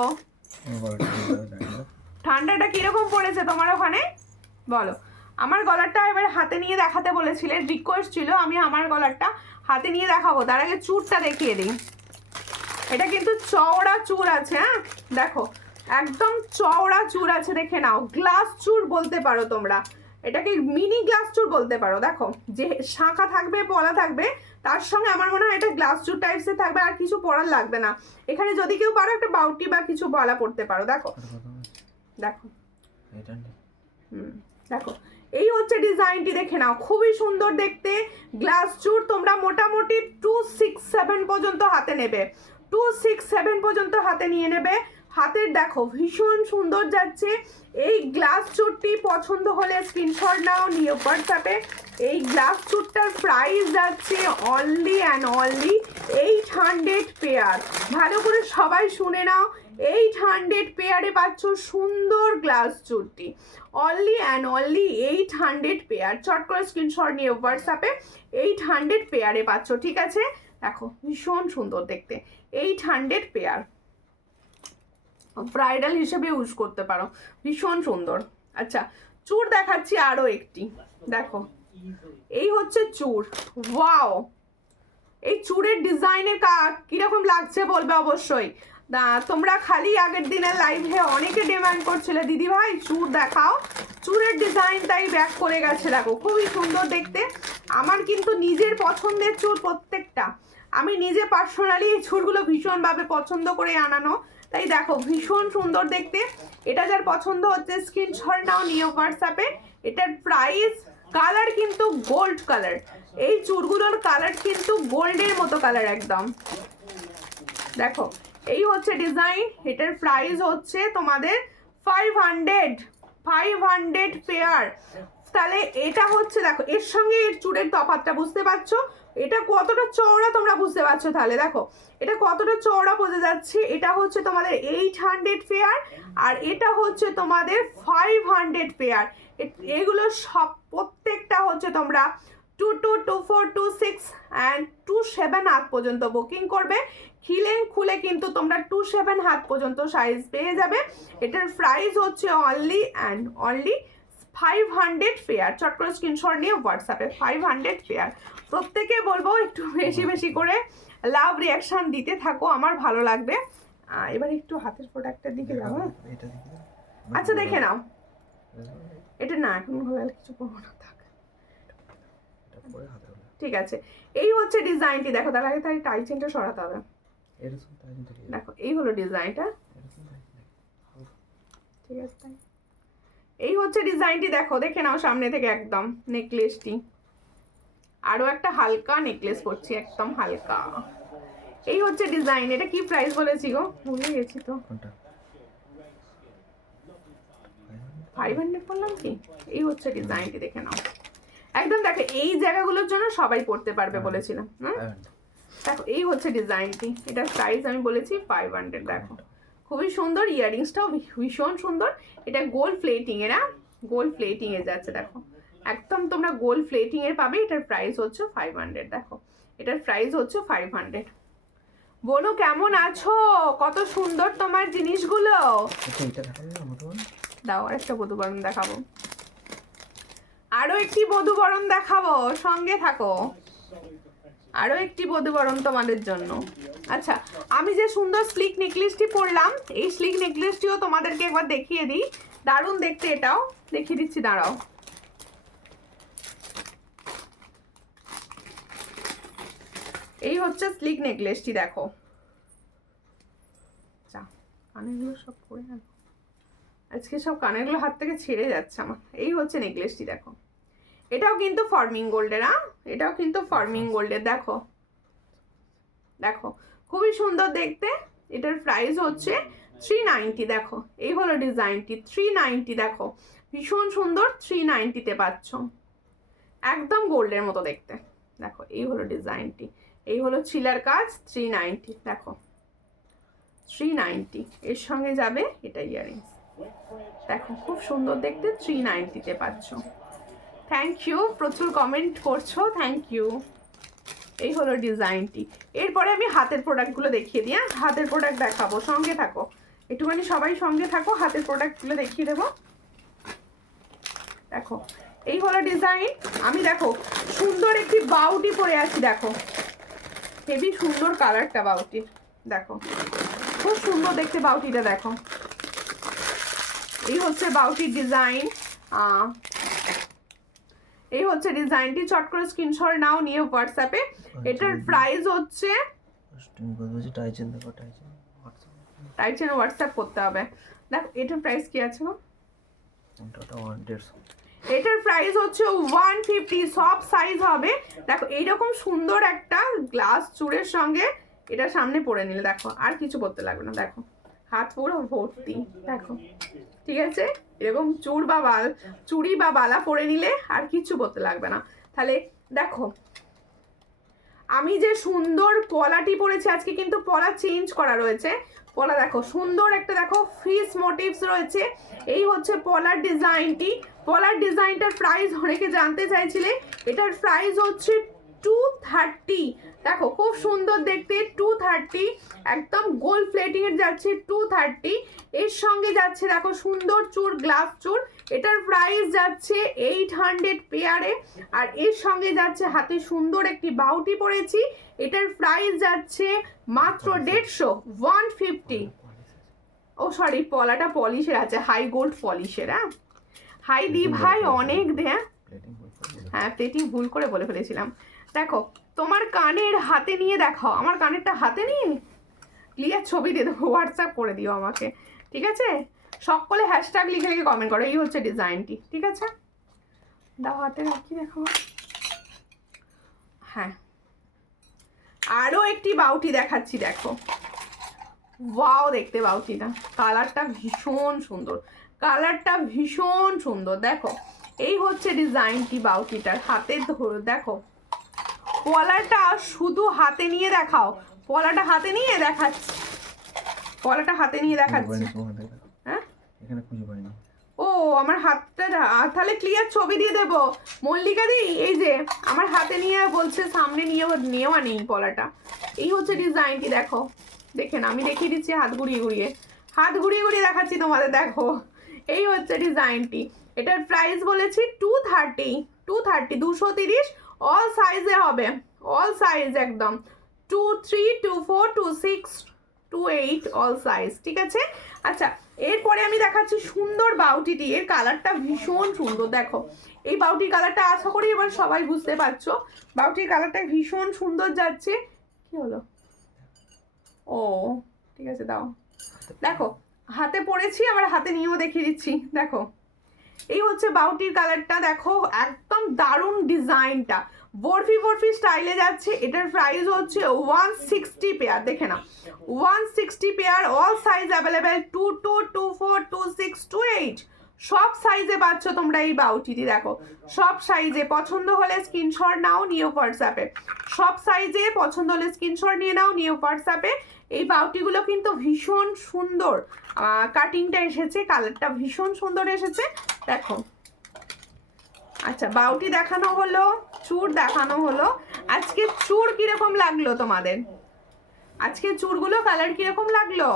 ঠান্ডাটা কিরকম পড়েছে তোমার ওখানে বলো? আমার গলারটা এবার হাতে নিয়ে দেখাতে বলেছিলে, রিকোয়েস্ট ছিল আমি আমার গলারটা হাতে নিয়ে দেখাবো। তার আগে চুড়টা দেখিয়ে দিই। এটা কিন্তু চওড়া চুড় আছে, হ্যাঁ দেখো একদম চওড়া চুড় আছে, দেখে নাও। গ্লাস চুড় বলতে পারো তোমরা, এটাকে মিনি গ্লাস চুড় বলতে পারো। দেখো যে শাঁখা থাকবে পলা থাকবে, তার সঙ্গে আমার মনে হয় এটা গ্লাস চুড় টাইপসের থাকবে, আর কিছু পরার লাগবে না। এখানে যদি কেউ পারো একটা বাউটি বা কিছু বলা পড়তে পারো। দেখো দেখো দেখো এই হচ্ছে ডিজাইনটি, দেখে নাও খুবই সুন্দর দেখতে। গ্লাস চুড় তোমরা মোটামুটি 267 পর্যন্ত হাতে নেবে, 267 পর্যন্ত হাতে নিয়ে নেবে। হাতের দেখো ভীষণ সুন্দর যাচ্ছে। এই গ্লাস চুড়টি পছন্দ হলে স্ক্রিনশট নাও, নিয়ে হোয়াটসঅ্যাপে। এই গ্লাস চুড়টার প্রাইস যাচ্ছে অনলি অ্যান্ড অনলি 800 পেয়ার। ভালো করে সবাই শুনে নাও, 800 পেয়ারে পাচ্ছ সুন্দর গ্লাস চুড়টি, অনলি অ্যান্ড অনলি 800 পেয়ার। চট করে স্ক্রিনশট নিয়ে হোয়াটসঅ্যাপে 800 পেয়ারে পাচ্ছ, ঠিক আছে? দেখো ভীষণ সুন্দর দেখতে, 800 পেয়ার। ব্রাইডাল হিসেবে ইউজ করতে পারো, ভীষণ সুন্দর। আচ্ছা চুড় দেখাচ্ছি আরো একটি, দেখো এই হচ্ছে চুড়। ওয়াও, এই চুড়ের ডিজাইনের কিরকম লাগছে বলবে অবশ্যই। তোমরা খালি আগের দিনের লাইভে অনেকে ডিমান্ড করছিলে দিদি ভাই চুড় দেখাও, চুড়ের ডিজাইন তাই ব্যাক করে গেছে। দেখো খুবই সুন্দর দেখতে। আমার কিন্তু নিজের পছন্দের চুড় প্রত্যেকটা, আমি নিজে পার্সোনালি এই চুড়গুলো ভীষণভাবে পছন্দ করে আনানো, তাই দেখো ভীষণ সুন্দর দেখতে। এটা যার পছন্দ হচ্ছে স্ক্রিনশট নাও, নিয়ে হোয়াটসঅ্যাপে। এটার প্রাইস, কালার কিন্তু গোল্ড কালার, এই চুড়গুলোর কালার কিন্তু গোল্ডের মতো কালার একদম। দেখো এই হচ্ছে ডিজাইন, এটার প্রাইস হচ্ছে তোমাদের 500 পেয়ার। তাহলে এটা হচ্ছে দেখো এর সঙ্গে এর চুড়ের তফাৎটা বুঝতে পারছো, এটা কতটা চওড়া তোমরা বুঝতে পারছো। তাহলে দেখো এটা কতটা চওড়া বোঝা যাচ্ছে। এটা হচ্ছে তোমাদের 800 পেয়ার, আর এটা হচ্ছে তোমাদের 500 পেয়ার। এগুলো সব প্রত্যেকটা হচ্ছে তোমরা 22, 24, 26 অ্যান্ড 27 হাত পর্যন্ত বুকিং করবে। খুলে কিন্তু তোমরা 27 হাত পর্যন্ত সাইজ পেয়ে যাবে। এটার প্রাইস হচ্ছে অনলি অ্যান্ড অনলি 500 পেয়ার। চট করে স্ক্রিনশট নিয়ে হোয়াটসঅ্যাপে 500 পেয়ার। প্রত্যেকে বলবো একটু বেশি বেশি করে লাভ রিয়াকশন দিতে থাকো, আমার ভালো লাগবে। এবার একটু হাতের প্রোডাক্টের দিকে যাবো। আচ্ছা দেখে নাও, এটা না এখন ভালো কিছু করবো না, থাক ঠিক আছে। এই হচ্ছে ডিজাইনটি, দেখো তার আগে তাই টাই চেনটা সরাতে হবে। দেখো এই হলো ডিজাইনটা, ঠিক আছে তাই। এই হচ্ছে ডিজাইনটি, দেখো দেখে নাও সামনে থেকে একদম নেকলেসটি। আরো একটা হালকা নেকলেস পরছি, একদম হালকা। এই হচ্ছে ডিজাইন। এটা কি প্রাইস বলেছি গো, ভুলে গেছি তো। 500 বললাম কি? এই হচ্ছে ডিজাইনটি, দেখে নাও একদম। দেখো এই জায়গাগুলোর জন্য সবাই পড়তে পারবে বলেছিলাম। দেখো এই হচ্ছে ডিজাইনটি, এটার প্রাইস আমি বলেছি 500। দেখো খুবই সুন্দর, ইয়াররিংসটাও ভীষণ সুন্দর। এটা গোল্ড প্লেটিং এর, গোল্ড প্লেটিং এ যাচ্ছে। দেখো একদম তোমরা গোল্ড প্লেটিং এর পাবে। এটার প্রাইস হচ্ছে 500। দেখো এটার প্রাইস হচ্ছে 500। বলো কেমন আছো? কত সুন্দর তোমার জিনিসগুলো। দাও আরেকটা বধূবরণ দেখাবো, আরো একটি বধূবরণ দেখাবো, সঙ্গে থাকো। আরো একটি বধূবরণ তোমাদের জন্য। আচ্ছা আমি যে সুন্দর স্লিক নেকলেসটি পরলাম, এই স্লিক নেকলেসটিও তোমাদেরকে একবার দেখিয়ে দিই। দারুণ দেখতে, এটাও দেখিয়ে দিচ্ছি, দাঁড়াও। এই হচ্ছে স্লিক নেকলেসটি, দেখো। কানেরগুলো সব পরে না, আজকে সব কানেরগুলো হাত থেকে ছেড়ে যাচ্ছে আমার। এই হচ্ছে নেকলেসটি, দেখো। এটাও কিন্তু ফর্মিং গোল্ডের, এটাও কিন্তু ফর্মিং গোল্ডের। দেখো দেখো খুবই সুন্দর দেখতে। এটার প্রাইস হচ্ছে 390। দেখো এই হলো ডিজাইনটি, 390। দেখো ভীষণ সুন্দর, 390-তে পাচ্ছ, একদম গোল্ডের মতো দেখতে। দেখো এই হলো ডিজাইনটি, এই হলো ছিলার কাজ, 390। দেখো 390, এর সঙ্গে যাবে এটা ইয়ারিংস। দেখো খুব সুন্দর দেখতে, 390-তে পাচ্ছ। থ্যাংক ইউ, প্রচুর কমেন্ট করছো, থ্যাংক ইউ। এই হলো ডিজাইনটি। এরপরে আমি হাতের প্রোডাক্টগুলো দেখিয়ে দিই। হাতের প্রোডাক্ট দেখাবো, সঙ্গে থাকো একটুখানি, সবাই সঙ্গে থাকো, হাতের প্রোডাক্টগুলো দেখিয়ে দেবো। দেখো এই হলো ডিজাইন। আমি দেখো সুন্দর একটি বাউটি পরে আছি, দেখো হেভি সুন্দর কালারটা বাউটির, দেখো খুব সুন্দর দেখতে বাউটিটা। দেখো এই হচ্ছে বাউটির ডিজাইন, এই হচ্ছে ডিজাইনটি। চট করে স্ক্রিনশট নাও, নিয়ে হোয়াটসঅ্যাপে। এটার প্রাইস হচ্ছে, টাইচেন হোয়াটসঅ্যাপ করতে হবে। দেখো এটার প্রাইস কি আছে গো? এটার প্রাইস হচ্ছে 150, সব সাইজ হবে। দেখো এইরকম সুন্দর একটা গ্লাস চূড়ের সঙ্গে এটা সামনে পরে নিলে, দেখো আর কিছু করতে লাগবে না। দেখো হাত পুরো ভর্তি, দেখো ঠিক আছে, এরকম চুড়ি বা বালা পরে নিলে আর কিছু করতে লাগবে না। তাহলে দেখো আমি যে সুন্দর পলাটি পরেছি, আজকে কিন্তু পলা চেঞ্জ করা রয়েছে। পলা দেখো সুন্দর একটা, দেখো ফিস মোটিভস রয়েছে। এই হচ্ছে পলার ডিজাইনটি। পলার ডিজাইনটার প্রাইস অনেকে জানতে চাইছিলে, এটার প্রাইস হচ্ছে 230। দেখো খুব সুন্দর দেখতে, 230, একদম গোল্ড প্লেটিং এর যাচ্ছে 230। এর সঙ্গে যাচ্ছে দেখো সুন্দর চূড়, গ্লাস চূড়, এটার প্রাইস যাচ্ছে 800 পেয়ারে। আর এর সঙ্গে যাচ্ছে হাতে সুন্দর একটি বাউটি পরেছি, এটার প্রাইস যাচ্ছে মাত্র 150। ও সরি, পলাটা পলিশের আছে, হাই গোল্ড পলিশের। হাই দি ভাই, অনেক দে। হ্যাঁ প্লেটিং ভুল করে বলে ফেলেছিলাম। দেখো তোমার কানের হাতে নিয়ে দেখাও, আমার কানেরটা হাতে নিয়ে ক্লিয়ার ছবি দিয়ে দেবো, হোয়াটসঅ্যাপ করে দিও আমাকে, ঠিক আছে? সকলে হ্যাশট্যাগ লিখে লিখে কমেন্ট করো। এই হচ্ছে ডিজাইনটি, ঠিক আছে? দাও হাতে রাখি, দেখো। হ্যাঁ আরও একটি বাউটি দেখাচ্ছি, দেখো ওয়াও দেখতে বাউটিটা, কালারটা ভীষণ সুন্দর, কালারটা ভীষণ সুন্দর। দেখো এই হচ্ছে ডিজাইনটি বাউটিটার। হাতে ধরো, দেখো পলাটা শুধু হাতে নিয়ে দেখাও, পলাটা হাতে নিয়ে দেখাচ্ছি, পলাটা হাতে নিয়ে দেখাচ্ছি। হ্যাঁ ও আমার হাতটা, তাহলে ক্লিয়ার ছবি দিয়ে দেবো মল্লিকা দি। এই যে আমার হাতে নিয়ে বলছে সামনে নেওয়া নেই পলাটা। এই হচ্ছে ডিজাইনটি, দেখো দেখে না, আমি দেখিয়ে দিচ্ছি হাত ঘুরিয়ে ঘুরিয়ে দেখাচ্ছি তোমাদের। দেখো এই হচ্ছে ডিজাইনটি। এটার প্রাইস বলেছি 230, 230, অল সাইজে হবে, অল সাইজ একদম 23, 24, 26, 28 অল সাইজ, ঠিক আছে? আচ্ছা এরপরে আমি দেখাচ্ছি সুন্দর বাউটিটি। এর কালারটা ভীষণ সুন্দর, দেখো এই বাউটির কালারটা আশা করি এবার সবাই বুঝতে পারছো। বাউটির কালারটা ভীষণ সুন্দর যাচ্ছে। কি হলো? ও ঠিক আছে, দাও। দেখো হাতে পরেছি, আবার হাতে নিয়েও দেখিয়ে দিচ্ছি। দেখো এই হচ্ছে বাউটির কালারটা, দেখো একদম দারুণ ডিজাইনটা, বরফি স্টাইলে যাচ্ছে। এটার প্রাইস হচ্ছে 160 পেয়ার, দেখে না 160 পেয়ার, অল সাইজ অ্যাভেলেবেল, 22, 24, 26, 28 সব সাইজে পাচ্ছ তোমরা এই বাউটিটি। দেখো সব সাইজে পছন্দ হলে স্ক্রিনশট নাও, নিও হোয়াটসঅ্যাপে। সব সাইজে পছন্দ হলে স্ক্রিনশট নিয়ে নাও, নিও হোয়াটসঅ্যাপে। এই বাউটিগুলো কিন্তু ভীষণ সুন্দর কাটিংটা এসেছে, কালারটা ভীষণ সুন্দর এসেছে। দেখো আচ্ছা বাউটি দেখানো হলো, চূড় দেখানো হলো। আজকে চূড় কিরকম লাগলো তোমাদের? আজকে চূড়গুলো কালার কিরকম লাগলো?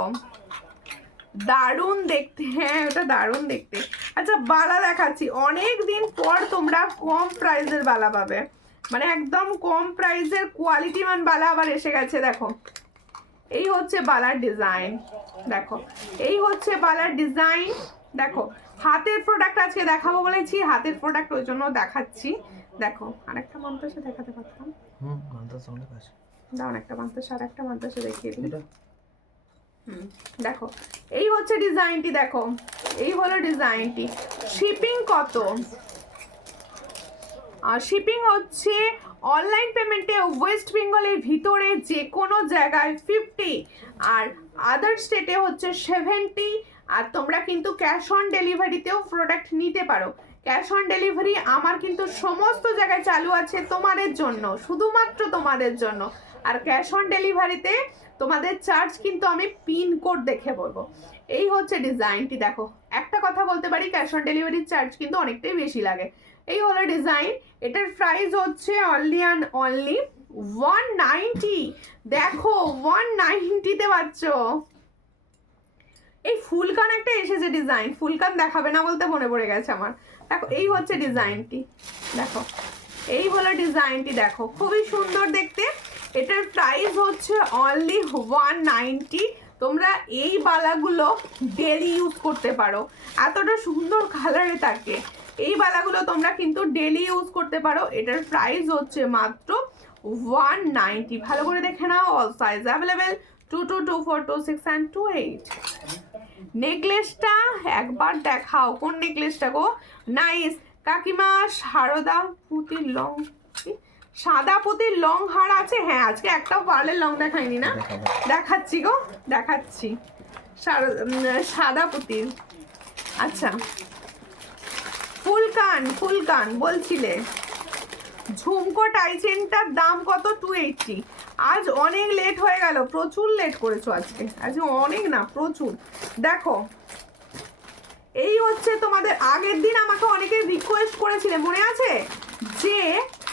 দারুণ দেখতে, হ্যাঁ ওটা দারুণ দেখতে। আচ্ছা বালা দেখাচ্ছি, অনেক দিন পর তোমরা কম প্রাইসের বালা পাবে, মানে একদম কম প্রাইসের কোয়ালিটিমান বালা আবার এসে গেছে। দেখো এই হচ্ছে বালার ডিজাইন, দেখো এই হচ্ছে বালার ডিজাইন। দেখো হাতের প্রোডাক্ট আজকে দেখাবো বলেছি, হাতের প্রোডাক্ট ওই জন্য দেখাচ্ছি। দেখো আরেকটা মান্তাসা দেখাতে পারতাম, দাও একটা মান্তাসা, আর একটা মান্তাসা দেখিয়ে দিই। দেখো এই হচ্ছে ডিজাইনটি, দেখো এই হলো ডিজাইনটি। শিপিং কত? শিপিং হচ্ছে অনলাইন পেমেন্টে ওয়েস্ট বেঙ্গলের ভিতরে যে কোনো জায়গায় 50, আর আদার স্টেটে হচ্ছে 70, আর তোমরা কিন্তু ক্যাশ অন ডেলিভারিতেও প্রোডাক্ট নিতে পারো। ক্যাশ অন ডেলিভারি আমার কিন্তু সমস্ত জায়গায় চালু আছে তোমাদের জন্য, শুধুমাত্র তোমাদের জন্য। আর ক্যাশ অন ডেলিভারিতে তোমাদের চার্জ কিন্তু আমি পিন কোড দেখে বলবো। এই হচ্ছে ডিজাইনটি, দেখো একটা কথা বলতে পারি, ক্যাশ অন ডেলিভারির চার্জ কিন্তু অনেকটাই বেশি লাগে। এই হলো ডিজাইন, এটার প্রাইস হচ্ছে অনলি অ্যান্ড অনলি 190। দেখো 190-তে পাচ্ছ। এই ফুলকান একটা এসেছে ডিজাইন, ফুলকান দেখাবে না বলতে মনে পড়ে গেছে আমার। দেখো এই হচ্ছে ডিজাইনটি, দেখো এই হলো ডিজাইনটি, দেখো খুবই সুন্দর দেখতে। এটার প্রাইস হচ্ছে অনলি 190। তোমরা এই বালাগুলো ডেলি ইউজ করতে পারো, এতটা সুন্দর কালারে থাকে। এই বালাগুলো তোমরা কিন্তু ডেলি ইউজ করতে পারো। এটার প্রাইস হচ্ছে মাত্র 190। ভালো করে দেখে নাও, অল সাইজ অ্যাভেলেবেল 22, 24, 26 and 28। নেকলেসটা একবার দেখাও, কোন নেকলেসটা গো? নাইস কাকিমা, সারদা পুতির লং, সাদা পুতির লং হার আছে? হ্যাঁ, আজকে একটাও পার্লের লং দেখাইনি না, দেখাচ্ছি গো, দেখাচ্ছি। সাদা পুতির, আচ্ছা ফুলকান, ফুলকান বলছিলে। ঝুমকো টাইচেনটার দাম কত? 280। আজ অনেক লেট হয়ে গেল, প্রচুর লেট করেছো আজকে, আজকে অনেক না প্রচুর। দেখো এই হচ্ছে তোমাদের, আগের দিন আমাকে অনেকে রিকোয়েস্ট করেছিলে মনে আছে যে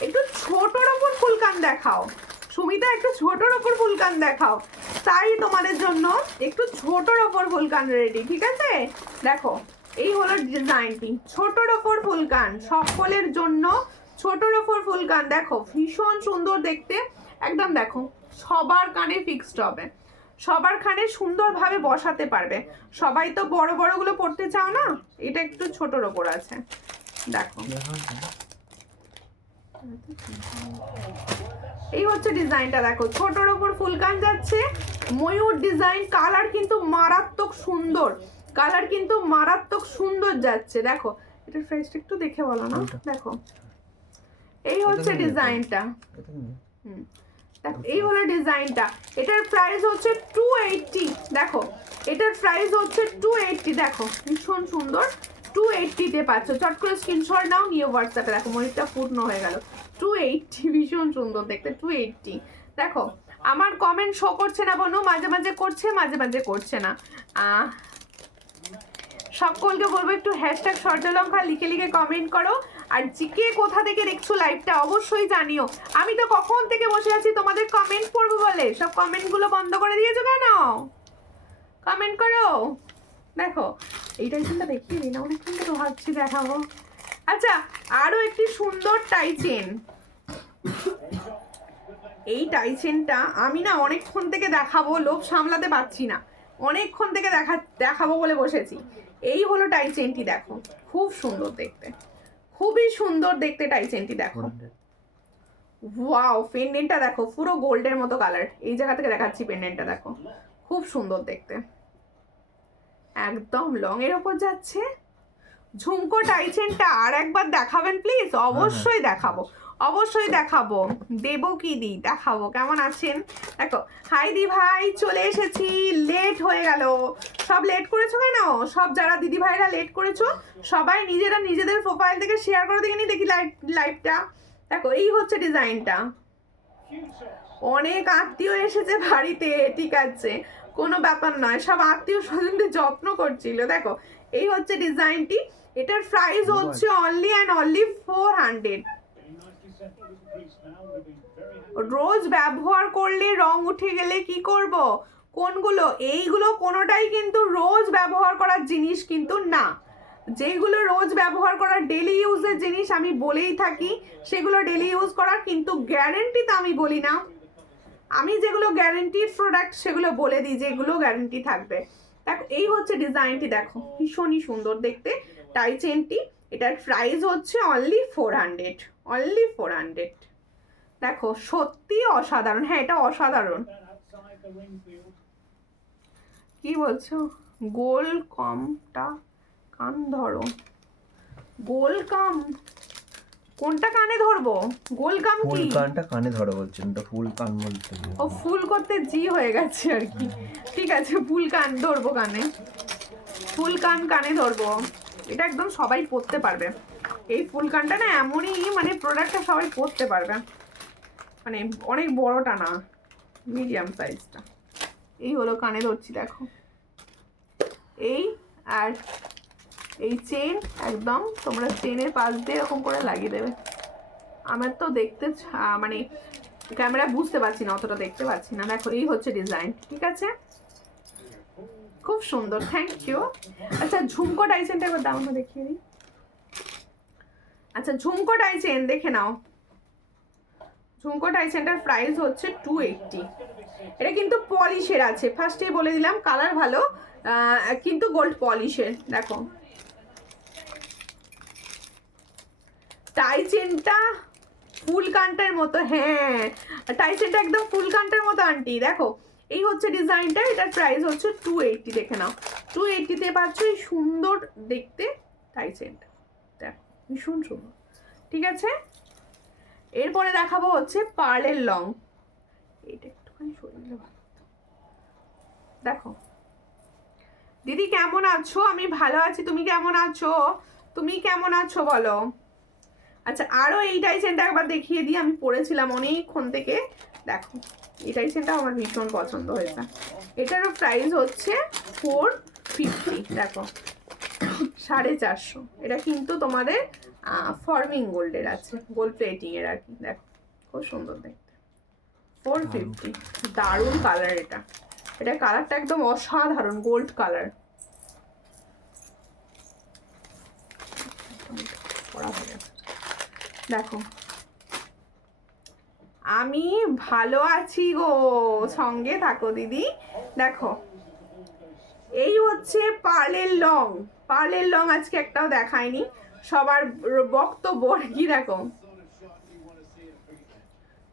একটু ছোটর ওপর ফুলকান দেখাও, সুমিতা একটু ছোটর ওপর ফুলকান দেখাও, তাই তোমাদের জন্য একটু ছোটর ওপর ফুলকান রেডি, ঠিক আছে? দেখো এই হলো ডিজাইনটি, ছোটর ওপর ফুলকান, সকলের জন্য ছোটর ওপর ফুলকান। দেখো ভীষণ সুন্দর দেখতে, একদম দেখো সবার কানে ফিক্সড হবে, সবার কানে সুন্দরভাবে বসাতে পারবে। সবাই তো বড় বড়গুলো পড়তে চাও না, এটা একটু ছোটর ওপর আছে। দেখো এই হচ্ছে ডিজাইনটা, দেখো ছোটর ওপর ফুলকান যাচ্ছে, ময়ূর ডিজাইন, কালার কিন্তু মারাত্মক সুন্দর, কালার কিন্তু মারাত্মক সুন্দর যাচ্ছে। দেখো এটার প্রাইসটা একটু দেখে বলো না। দেখো এই হচ্ছে ডিজাইনটা, দেখো এই হলো ডিজাইনটা। এটার প্রাইস হচ্ছে 280। দেখো এটার প্রাইস হচ্ছে 280। দেখো ভীষণ সুন্দর, 280-তে পাচ্ছ। চট করে স্ক্রিনশট নাও, নিয়ে হোয়াটসঅ্যাপে দেখো, মনিরটা পূর্ণ হয়ে গেল। 280, ভীষণ সুন্দর দেখতে, 280। দেখো আমার কমেন্ট শো করছে না বনু, মাঝে মাঝে করছে মাঝে মাঝে করছে না। সকলকে বলবো একটু হ্যাশট্যাগ সর্যলঙ্কা লিখে লিখে কমেন্ট করো। আর কে কোথা থেকে দেখছো লাইভটা অবশ্যই জানিও। আমি তো কখন থেকে বসে আছি তোমাদের কমেন্ট পড়বো বলে, সব কমেন্টগুলো বন্ধ করে দিয়েছো কেন? কমেন্ট করো। দেখো এই টাইচেনটা দেখিয়ে দিই না, অনেকক্ষণ থেকে ভাবছি দেখাবো। আচ্ছা আরো একটি সুন্দর টাইচেন, এই টাইচেনটা আমি না অনেকক্ষণ থেকে দেখাবো, লোভ সামলাতে পারছি না, অনেকক্ষণ থেকে দেখাবো বলে বসেছি। এই হলো টাইচেনটি, দেখো খুব সুন্দর দেখতে, খুবই সুন্দর দেখতে টাইচেনটি। দেখো ওয়াও, পেন্ডেন্টটা দেখো পুরো গোল্ডের মতো কালার, এই জায়গা থেকে দেখাচ্ছি পেন্ডেন্টটা, দেখো খুব সুন্দর দেখতে, একদম লং এর ওপর যাচ্ছে। ঝুমকো টাইচেনটা আর একবার দেখাবেন প্লিজ? অবশ্যই দেখাবো, অবশ্যই দেখাবো, দেবো কি দি, দেখাবো। কেমন আছেন? দেখো হাই দি ভাই, চলে এসেছি, লেট হয়ে গেল। সব লেট করেছো কেন? সব যারা দিদি ভাইরা লেট করেছো সবাই নিজেরা নিজেদের প্রোফাইল থেকে শেয়ার করে দেখে নি, দেখি লাইভটা। দেখো এই হচ্ছে ডিজাইনটা, অনেক আত্মীয় এসেছে বাড়িতে, ঠিক আছে কোনো ব্যাপার নয়, সব আত্মীয় স্বজনদের যত্ন করছিল। দেখো এই হচ্ছে ডিজাইনটি, এটার প্রাইস হচ্ছে অনলি অ্যান্ড অনলি 400। রোজ ব্যবহার করলে রং উঠে গেলে কি করব? কোনগুলো? এইগুলো কোনোটাই কিন্তু রোজ ব্যবহার করার জিনিস কিন্তু না। যেগুলো রোজ ব্যবহার করার ডেলি ইউজের জিনিস আমি বলেই থাকি, সেগুলো ডেলি ইউজ করার, কিন্তু গ্যারেন্টি তো আমি বলি না। আমি যেগুলো গ্যারেন্টির প্রোডাক্ট সেগুলো বলে দিই, যেগুলো গ্যারেন্টি থাকবে। দেখো এই হচ্ছে ডিজাইনটি, দেখো ভীষণই সুন্দর দেখতে টাইচেনটি। এটার প্রাইস হচ্ছে অনলি 400, অনলি 400। দেখো সত্যি অসাধারণ, হ্যাঁ এটা অসাধারণ। কি বলছো? গোল কমটা কান ধরো, গোল কাম কোনটা কানে ধরবো? গোল কাম কি? ফুল কানটা কানে ধরো বলছেন, ওটা ফুল কান বলতে। ও ফুল করতে জি হয়ে গেছে আর কি, ঠিক আছে ফুল কান ধরবো কানে। ফুল কান কানে ধরবো, এটা একদম সবাই পরতে পারবে। এই ফুল কানটা না এমনই মানে প্রোডাক্টটা সবাই পরতে পারবে, মানে অনেক বড়টা না, মিডিয়াম সাইজটা। এই হলো কানে ধরছি দেখো, এই আর এই চেন একদম তোমরা চেনের পাশ দিয়ে এরকম করে লাগিয়ে দেবে। আমার তো দেখতে মানে ক্যামেরা বুঝতে পারছি না, অতটা দেখতে পাচ্ছি না। দেখো এই হচ্ছে ডিজাইন, ঠিক আছে, খুব সুন্দর, থ্যাংক ইউ। আচ্ছা ঝুমকো ডাইচেনটা একবার দাম দেখিয়ে দিই। আচ্ছা ঝুমকো ডাইচেন দেখে নাও, ঝুমকো ডাইচেনটার প্রাইস হচ্ছে 280। এটা কিন্তু পলিশের আছে, ফার্স্টেই বলে দিলাম, কালার ভালো কিন্তু গোল্ড পলিশের। দেখো টাইচেনটা ফুল কান্টার মতো, হ্যাঁ টাইচেনটা একদম ফুল কান্টার মতো আন্টি। দেখো এই হচ্ছে ডিজাইনটা, এটার প্রাইস হচ্ছে 280, দেখে নাও 280-তে পাচ্ছ এই সুন্দর দেখতে টাইচেনটা, দেখো ভীষণ সুন্দর, ঠিক আছে। এরপরে দেখাবো হচ্ছে পার্লের লং, এটা একটুখানি সরিয়ে দিলে ভালো। দেখো দিদি কেমন আছো? আমি ভালো আছি, তুমি কেমন আছো? তুমি কেমন আছো বলো। আচ্ছা আরও এই টাইচেনটা একবার দেখিয়ে দিই, আমি পরেছিলাম অনেকক্ষণ থেকে। দেখো এই টাইচেনটা আমার ভীষণ পছন্দ হয়েছে। এটারও প্রাইস হচ্ছে 450, দেখো 450। এটা কিন্তু তোমাদের ফর্মিং গোল্ডের আছে, গোল্ড প্লেটিং এর আর কি। দেখো খুব সুন্দর দেখতে, 450, দারুণ কালার এটা, এটা কালারটা একদম অসাধারণ গোল্ড কালার। দেখো আমি ভালো আছি গো, সঙ্গে থাকো দিদি। দেখো এই হচ্ছে পার্লের লং, পার্লের লং আজকে একটাও দেখায়নি, সবার বক্তব্য কি। দেখো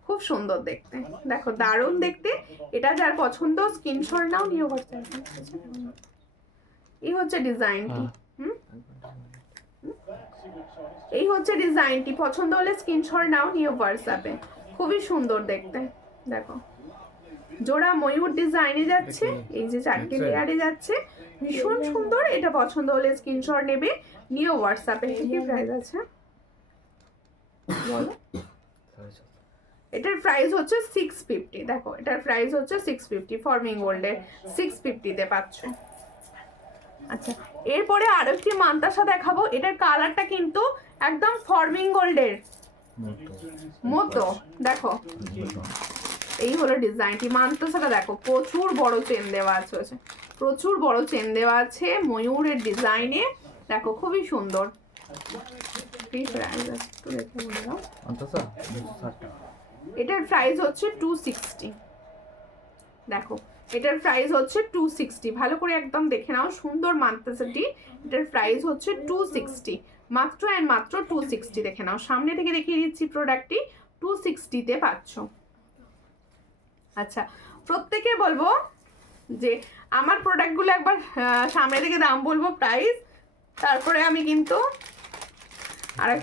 খুব সুন্দর দেখতে, দেখো দারুণ দেখতে। এটা যার পছন্দ স্ক্রিনশট নাও, নিয়ে এই হচ্ছে ডিজাইনটি। এই হচ্ছে ডিজাইনটি, পছন্দ হলে স্ক্রিনশট নাও, নিয়ে হোয়াটসঅ্যাপে। খুবই সুন্দর দেখতে, দেখো জোড়া ময়ূর ডিজাইনে যাচ্ছে, এই যে 4টে লেয়ারে যাচ্ছে, ভীষণ সুন্দর। এটা পছন্দ হলে স্ক্রিনশট নেবে, নিয়ে হোয়াটসঅ্যাপে। কি প্রাইস আছে বলো? এটার প্রাইস হচ্ছে 650। দেখো এটার প্রাইস হচ্ছে 650, ফর্মিং গোল্ডের 650-তে পাচ্ছ। আচ্ছা এরপরে আরো একটি মান্তাসা দেখাবো, এটার কালারটা কিন্তু একদম ফর্মিং গোল্ডের মতো। দেখো এই হলো ডিজাইনটি, মান্তাসাটা দেখো প্রচুর বড় চেন দেওয়া আছে, প্রচুর বড় চেন দেওয়া আছে ময়ূরের ডিজাইনে। দেখো খুবই সুন্দর। এটার প্রাইস হচ্ছে 260। দেখো এটার প্রাইস হচ্ছে 260, ভালো করে একদম দেখে নাও, সুন্দর মান্তাসাটি। এটার প্রাইস হচ্ছে 260, মাত্র অ্যান্ড মাত্র 260। দেখে নাও, সামনে থেকে দেখিয়ে দিচ্ছি প্রোডাক্টটি, 260-তে পাচ্ছ। আচ্ছা প্রত্যেকে বলবো যে আমার প্রোডাক্টগুলো একবার সামনে থেকে দাম বলবো, প্রাইস, তারপরে আমি কিন্তু আরেক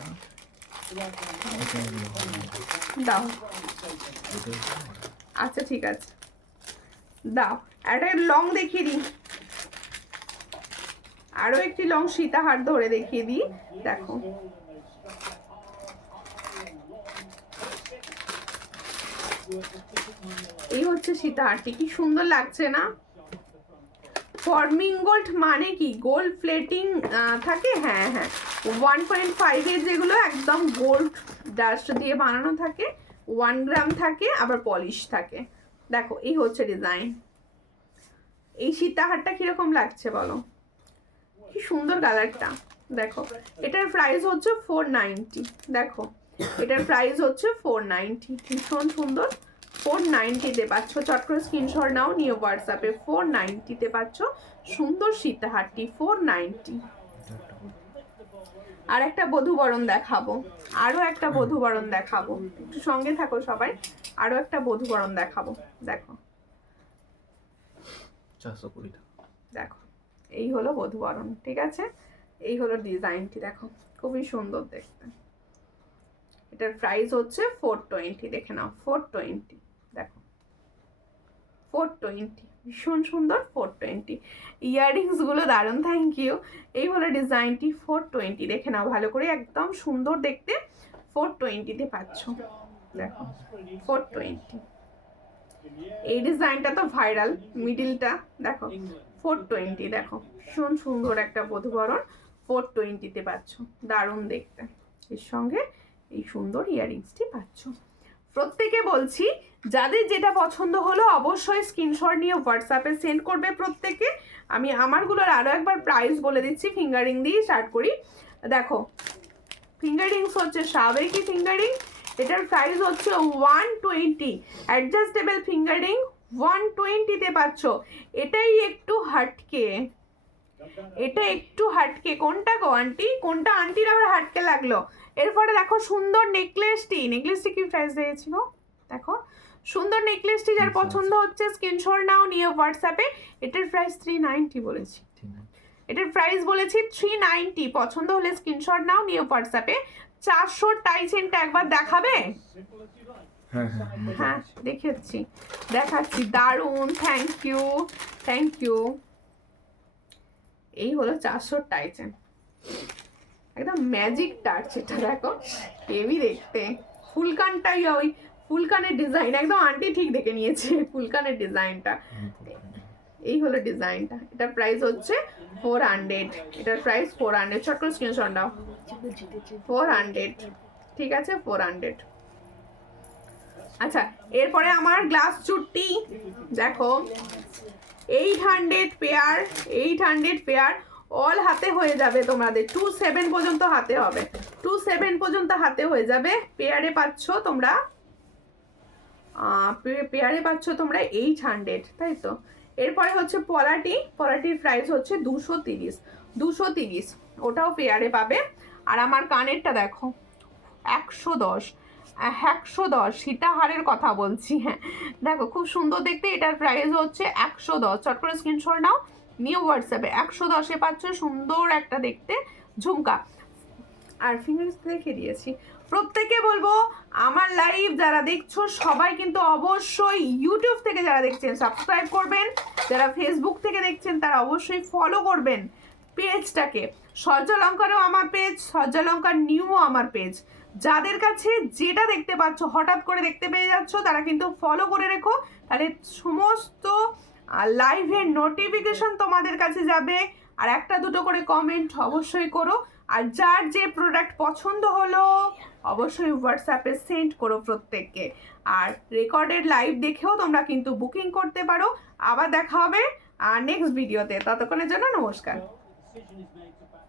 দাও। আচ্ছা ঠিক আছে দাও, একটা লং দেখিয়ে দিই, আরো একটি লং সীতাহার ধরে দেখিয়ে দিই। দেখো এই হচ্ছে সীতাহারটি, কি সুন্দর লাগছে না? ফর্মিং গোল্ড মানে কি গোল্ড প্লেটিং থাকে, হ্যাঁ হ্যাঁ 1.5 এর যেগুলো একদম গোল্ড ডাস্ট দিয়ে বানানো থাকে, 1 গ্রাম থাকে, আবার পলিশ থাকে। দেখো এই হচ্ছে ডিজাইন। এই সীতাহারটা কিরকম লাগছে বলো, কি সুন্দর কালারটা। দেখো এটার প্রাইস হচ্ছে 490। দেখো এটার প্রাইস হচ্ছে 490, ভীষণ সুন্দর। 490-তে পাচ্ছ, চট করে স্ক্রিনশট নাও, নিয়ে হোয়াটসঅ্যাপে। 490-তে পাচ্ছ সুন্দর সীতাহারটি, 490। আর একটা বধূবরণ দেখাবো, আরো একটা বধূবরণ দেখাবো, একটু সঙ্গে থাকো সবাই, আরো একটা বধূবরণ দেখাবো। দেখো 420 টাকা। দেখো এই হলো বধূবরণ, ঠিক আছে, এই হলো ডিজাইনটি। দেখো খুবই সুন্দর দেখতে। এটার প্রাইস হচ্ছে 420, দেখে নাও 420। দেখো 420। ভীষণ সুন্দর 420। ইয়াররিংসগুলো দারুণ, থ্যাংক ইউ। এই হলো ডিজাইনটি 420, দেখে নাও ভালো করে, একদম সুন্দর দেখতে। 420-তে পাচ্ছ, দেখো 420। এই ডিজাইনটা তো ভাইরাল, মিডিলটা দেখো 420, দেখো ভীষণ সুন্দর একটা বধূবরণ 420-তে পাচ্ছ, দারুণ দেখতে। এর সঙ্গে এই সুন্দর ইয়াররিংসটি পাচ্ছ। প্রত্যেকে বলছি যাদের যেটা পছন্দ হলো অবশ্যই স্ক্রিনশট নিয়ে হোয়াটসঅ্যাপে সেন্ড করবে প্রত্যেকে। আমি আমারগুলোর আরও একবার প্রাইস বলে দিচ্ছি, ফিঙ্গারিং দিয়ে স্টার্ট করি। দেখো ফিঙ্গারিংস হচ্ছে সাবেকি ফিঙ্গারিং, এটার প্রাইস হচ্ছে 120। অ্যাডজাস্টেবল ফিঙ্গারিং 120-তে পাচ্ছ। এটাই একটু হাটকে, এটা একটু হাটকে। কোনটা গো আন্টি, কোনটা আন্টির আবার হাটকে লাগলো? এরপরে দেখো সুন্দর নেকলেসটি, নেকলেসটি কি প্রাইস দিয়েছি গো? দেখো সুন্দর নেকলেসটি যার পছন্দ হচ্ছে স্ক্রিনশট নাও নিয়ে হোয়াটসঅ্যাপে। এটার প্রাইস 390 বলেছি, এটার প্রাইস বলেছি 390। পছন্দ হলে স্ক্রিনশট নাও নিয়ে হোয়াটসঅ্যাপে। 400 টাই চেনটা একবার দেখাবে? হ্যাঁ দেখাচ্ছি, দেখাচ্ছি, দারুণ, থ্যাংক ইউ, থ্যাংক ইউ। এই হলো 400 টাই চেন, একদম ম্যাজিক টাচ। এটা দেখো হেভি দেখতে, ফুলকানটাই ওই ফুলকানের ডিজাইন, একদম আন্টি ঠিক দেখে নিয়েছে ফুলকানের ডিজাইনটা। এই হলো ডিজাইনটা, এটার প্রাইস হচ্ছে 400, এটার প্রাইস 400। ছোট করে স্ক্রিনশট দাও, 400, ঠিক আছে 400। আচ্ছা এরপরে আমার গ্লাস চুট্টি দেখো 800 পেয়ার, 800 পেয়ার, অল হাতে হয়ে যাবে তোমাদের, 27 পর্যন্ত হাতে হবে, 27 পর্যন্ত হাতে হয়ে যাবে। পেয়ারে পাচ্ছ তোমরা, পেয়ারে পাচ্ছ তোমরা 800, তাই তো। এরপরে হচ্ছে পলাটি, পলাটির প্রাইস হচ্ছে 230, 230, ওটাও পেয়ারে পাবে। আর আমার কানেরটা দেখো 110, 110 সীতাহারের কথা বলছি, হ্যাঁ দেখো খুব সুন্দর দেখতে। এটার প্রাইস হচ্ছে 110। চট করে স্ক্রিনশট নাও নিউ হোয়াটসঅ্যাপে। 110-এ পাচ্ছ সুন্দর একটা দেখতে ঝুমকা। আর ফিঙ্গার্স দেখে দিয়েছি। প্রত্যেকে বলবো আমার লাইভ যারা দেখছো সবাই কিন্তু অবশ্যই ইউটিউব থেকে যারা দেখছেন সাবস্ক্রাইব করবেন, যারা ফেসবুক থেকে দেখছেন তারা অবশ্যই ফলো করবেন পেজটাকে। সূর্যালঙ্কারও আমার পেজ, সূর্যালঙ্কার নিউও আমার পেজ। যাদের কাছে যেটা দেখতে পাচ্ছ হঠাৎ করে দেখতে পেয়ে যাচ্ছ তারা কিন্তু ফলো করে রেখো, তাহলে সমস্ত লাইভের নোটিফিকেশন তোমাদের কাছে যাবে। আর একটা দুটো করে কমেন্ট অবশ্যই করো। আর যার যে প্রোডাক্ট পছন্দ হলো অবশ্যই হোয়াটসঅ্যাপে সেন্ড করো প্রত্যেককে। আর রেকর্ডেড লাইভ দেখেও তোমরা কিন্তু বুকিং করতে পারো। আবার দেখা হবে নেক্সট ভিডিওতে, ততক্ষণের জন্য নমস্কার।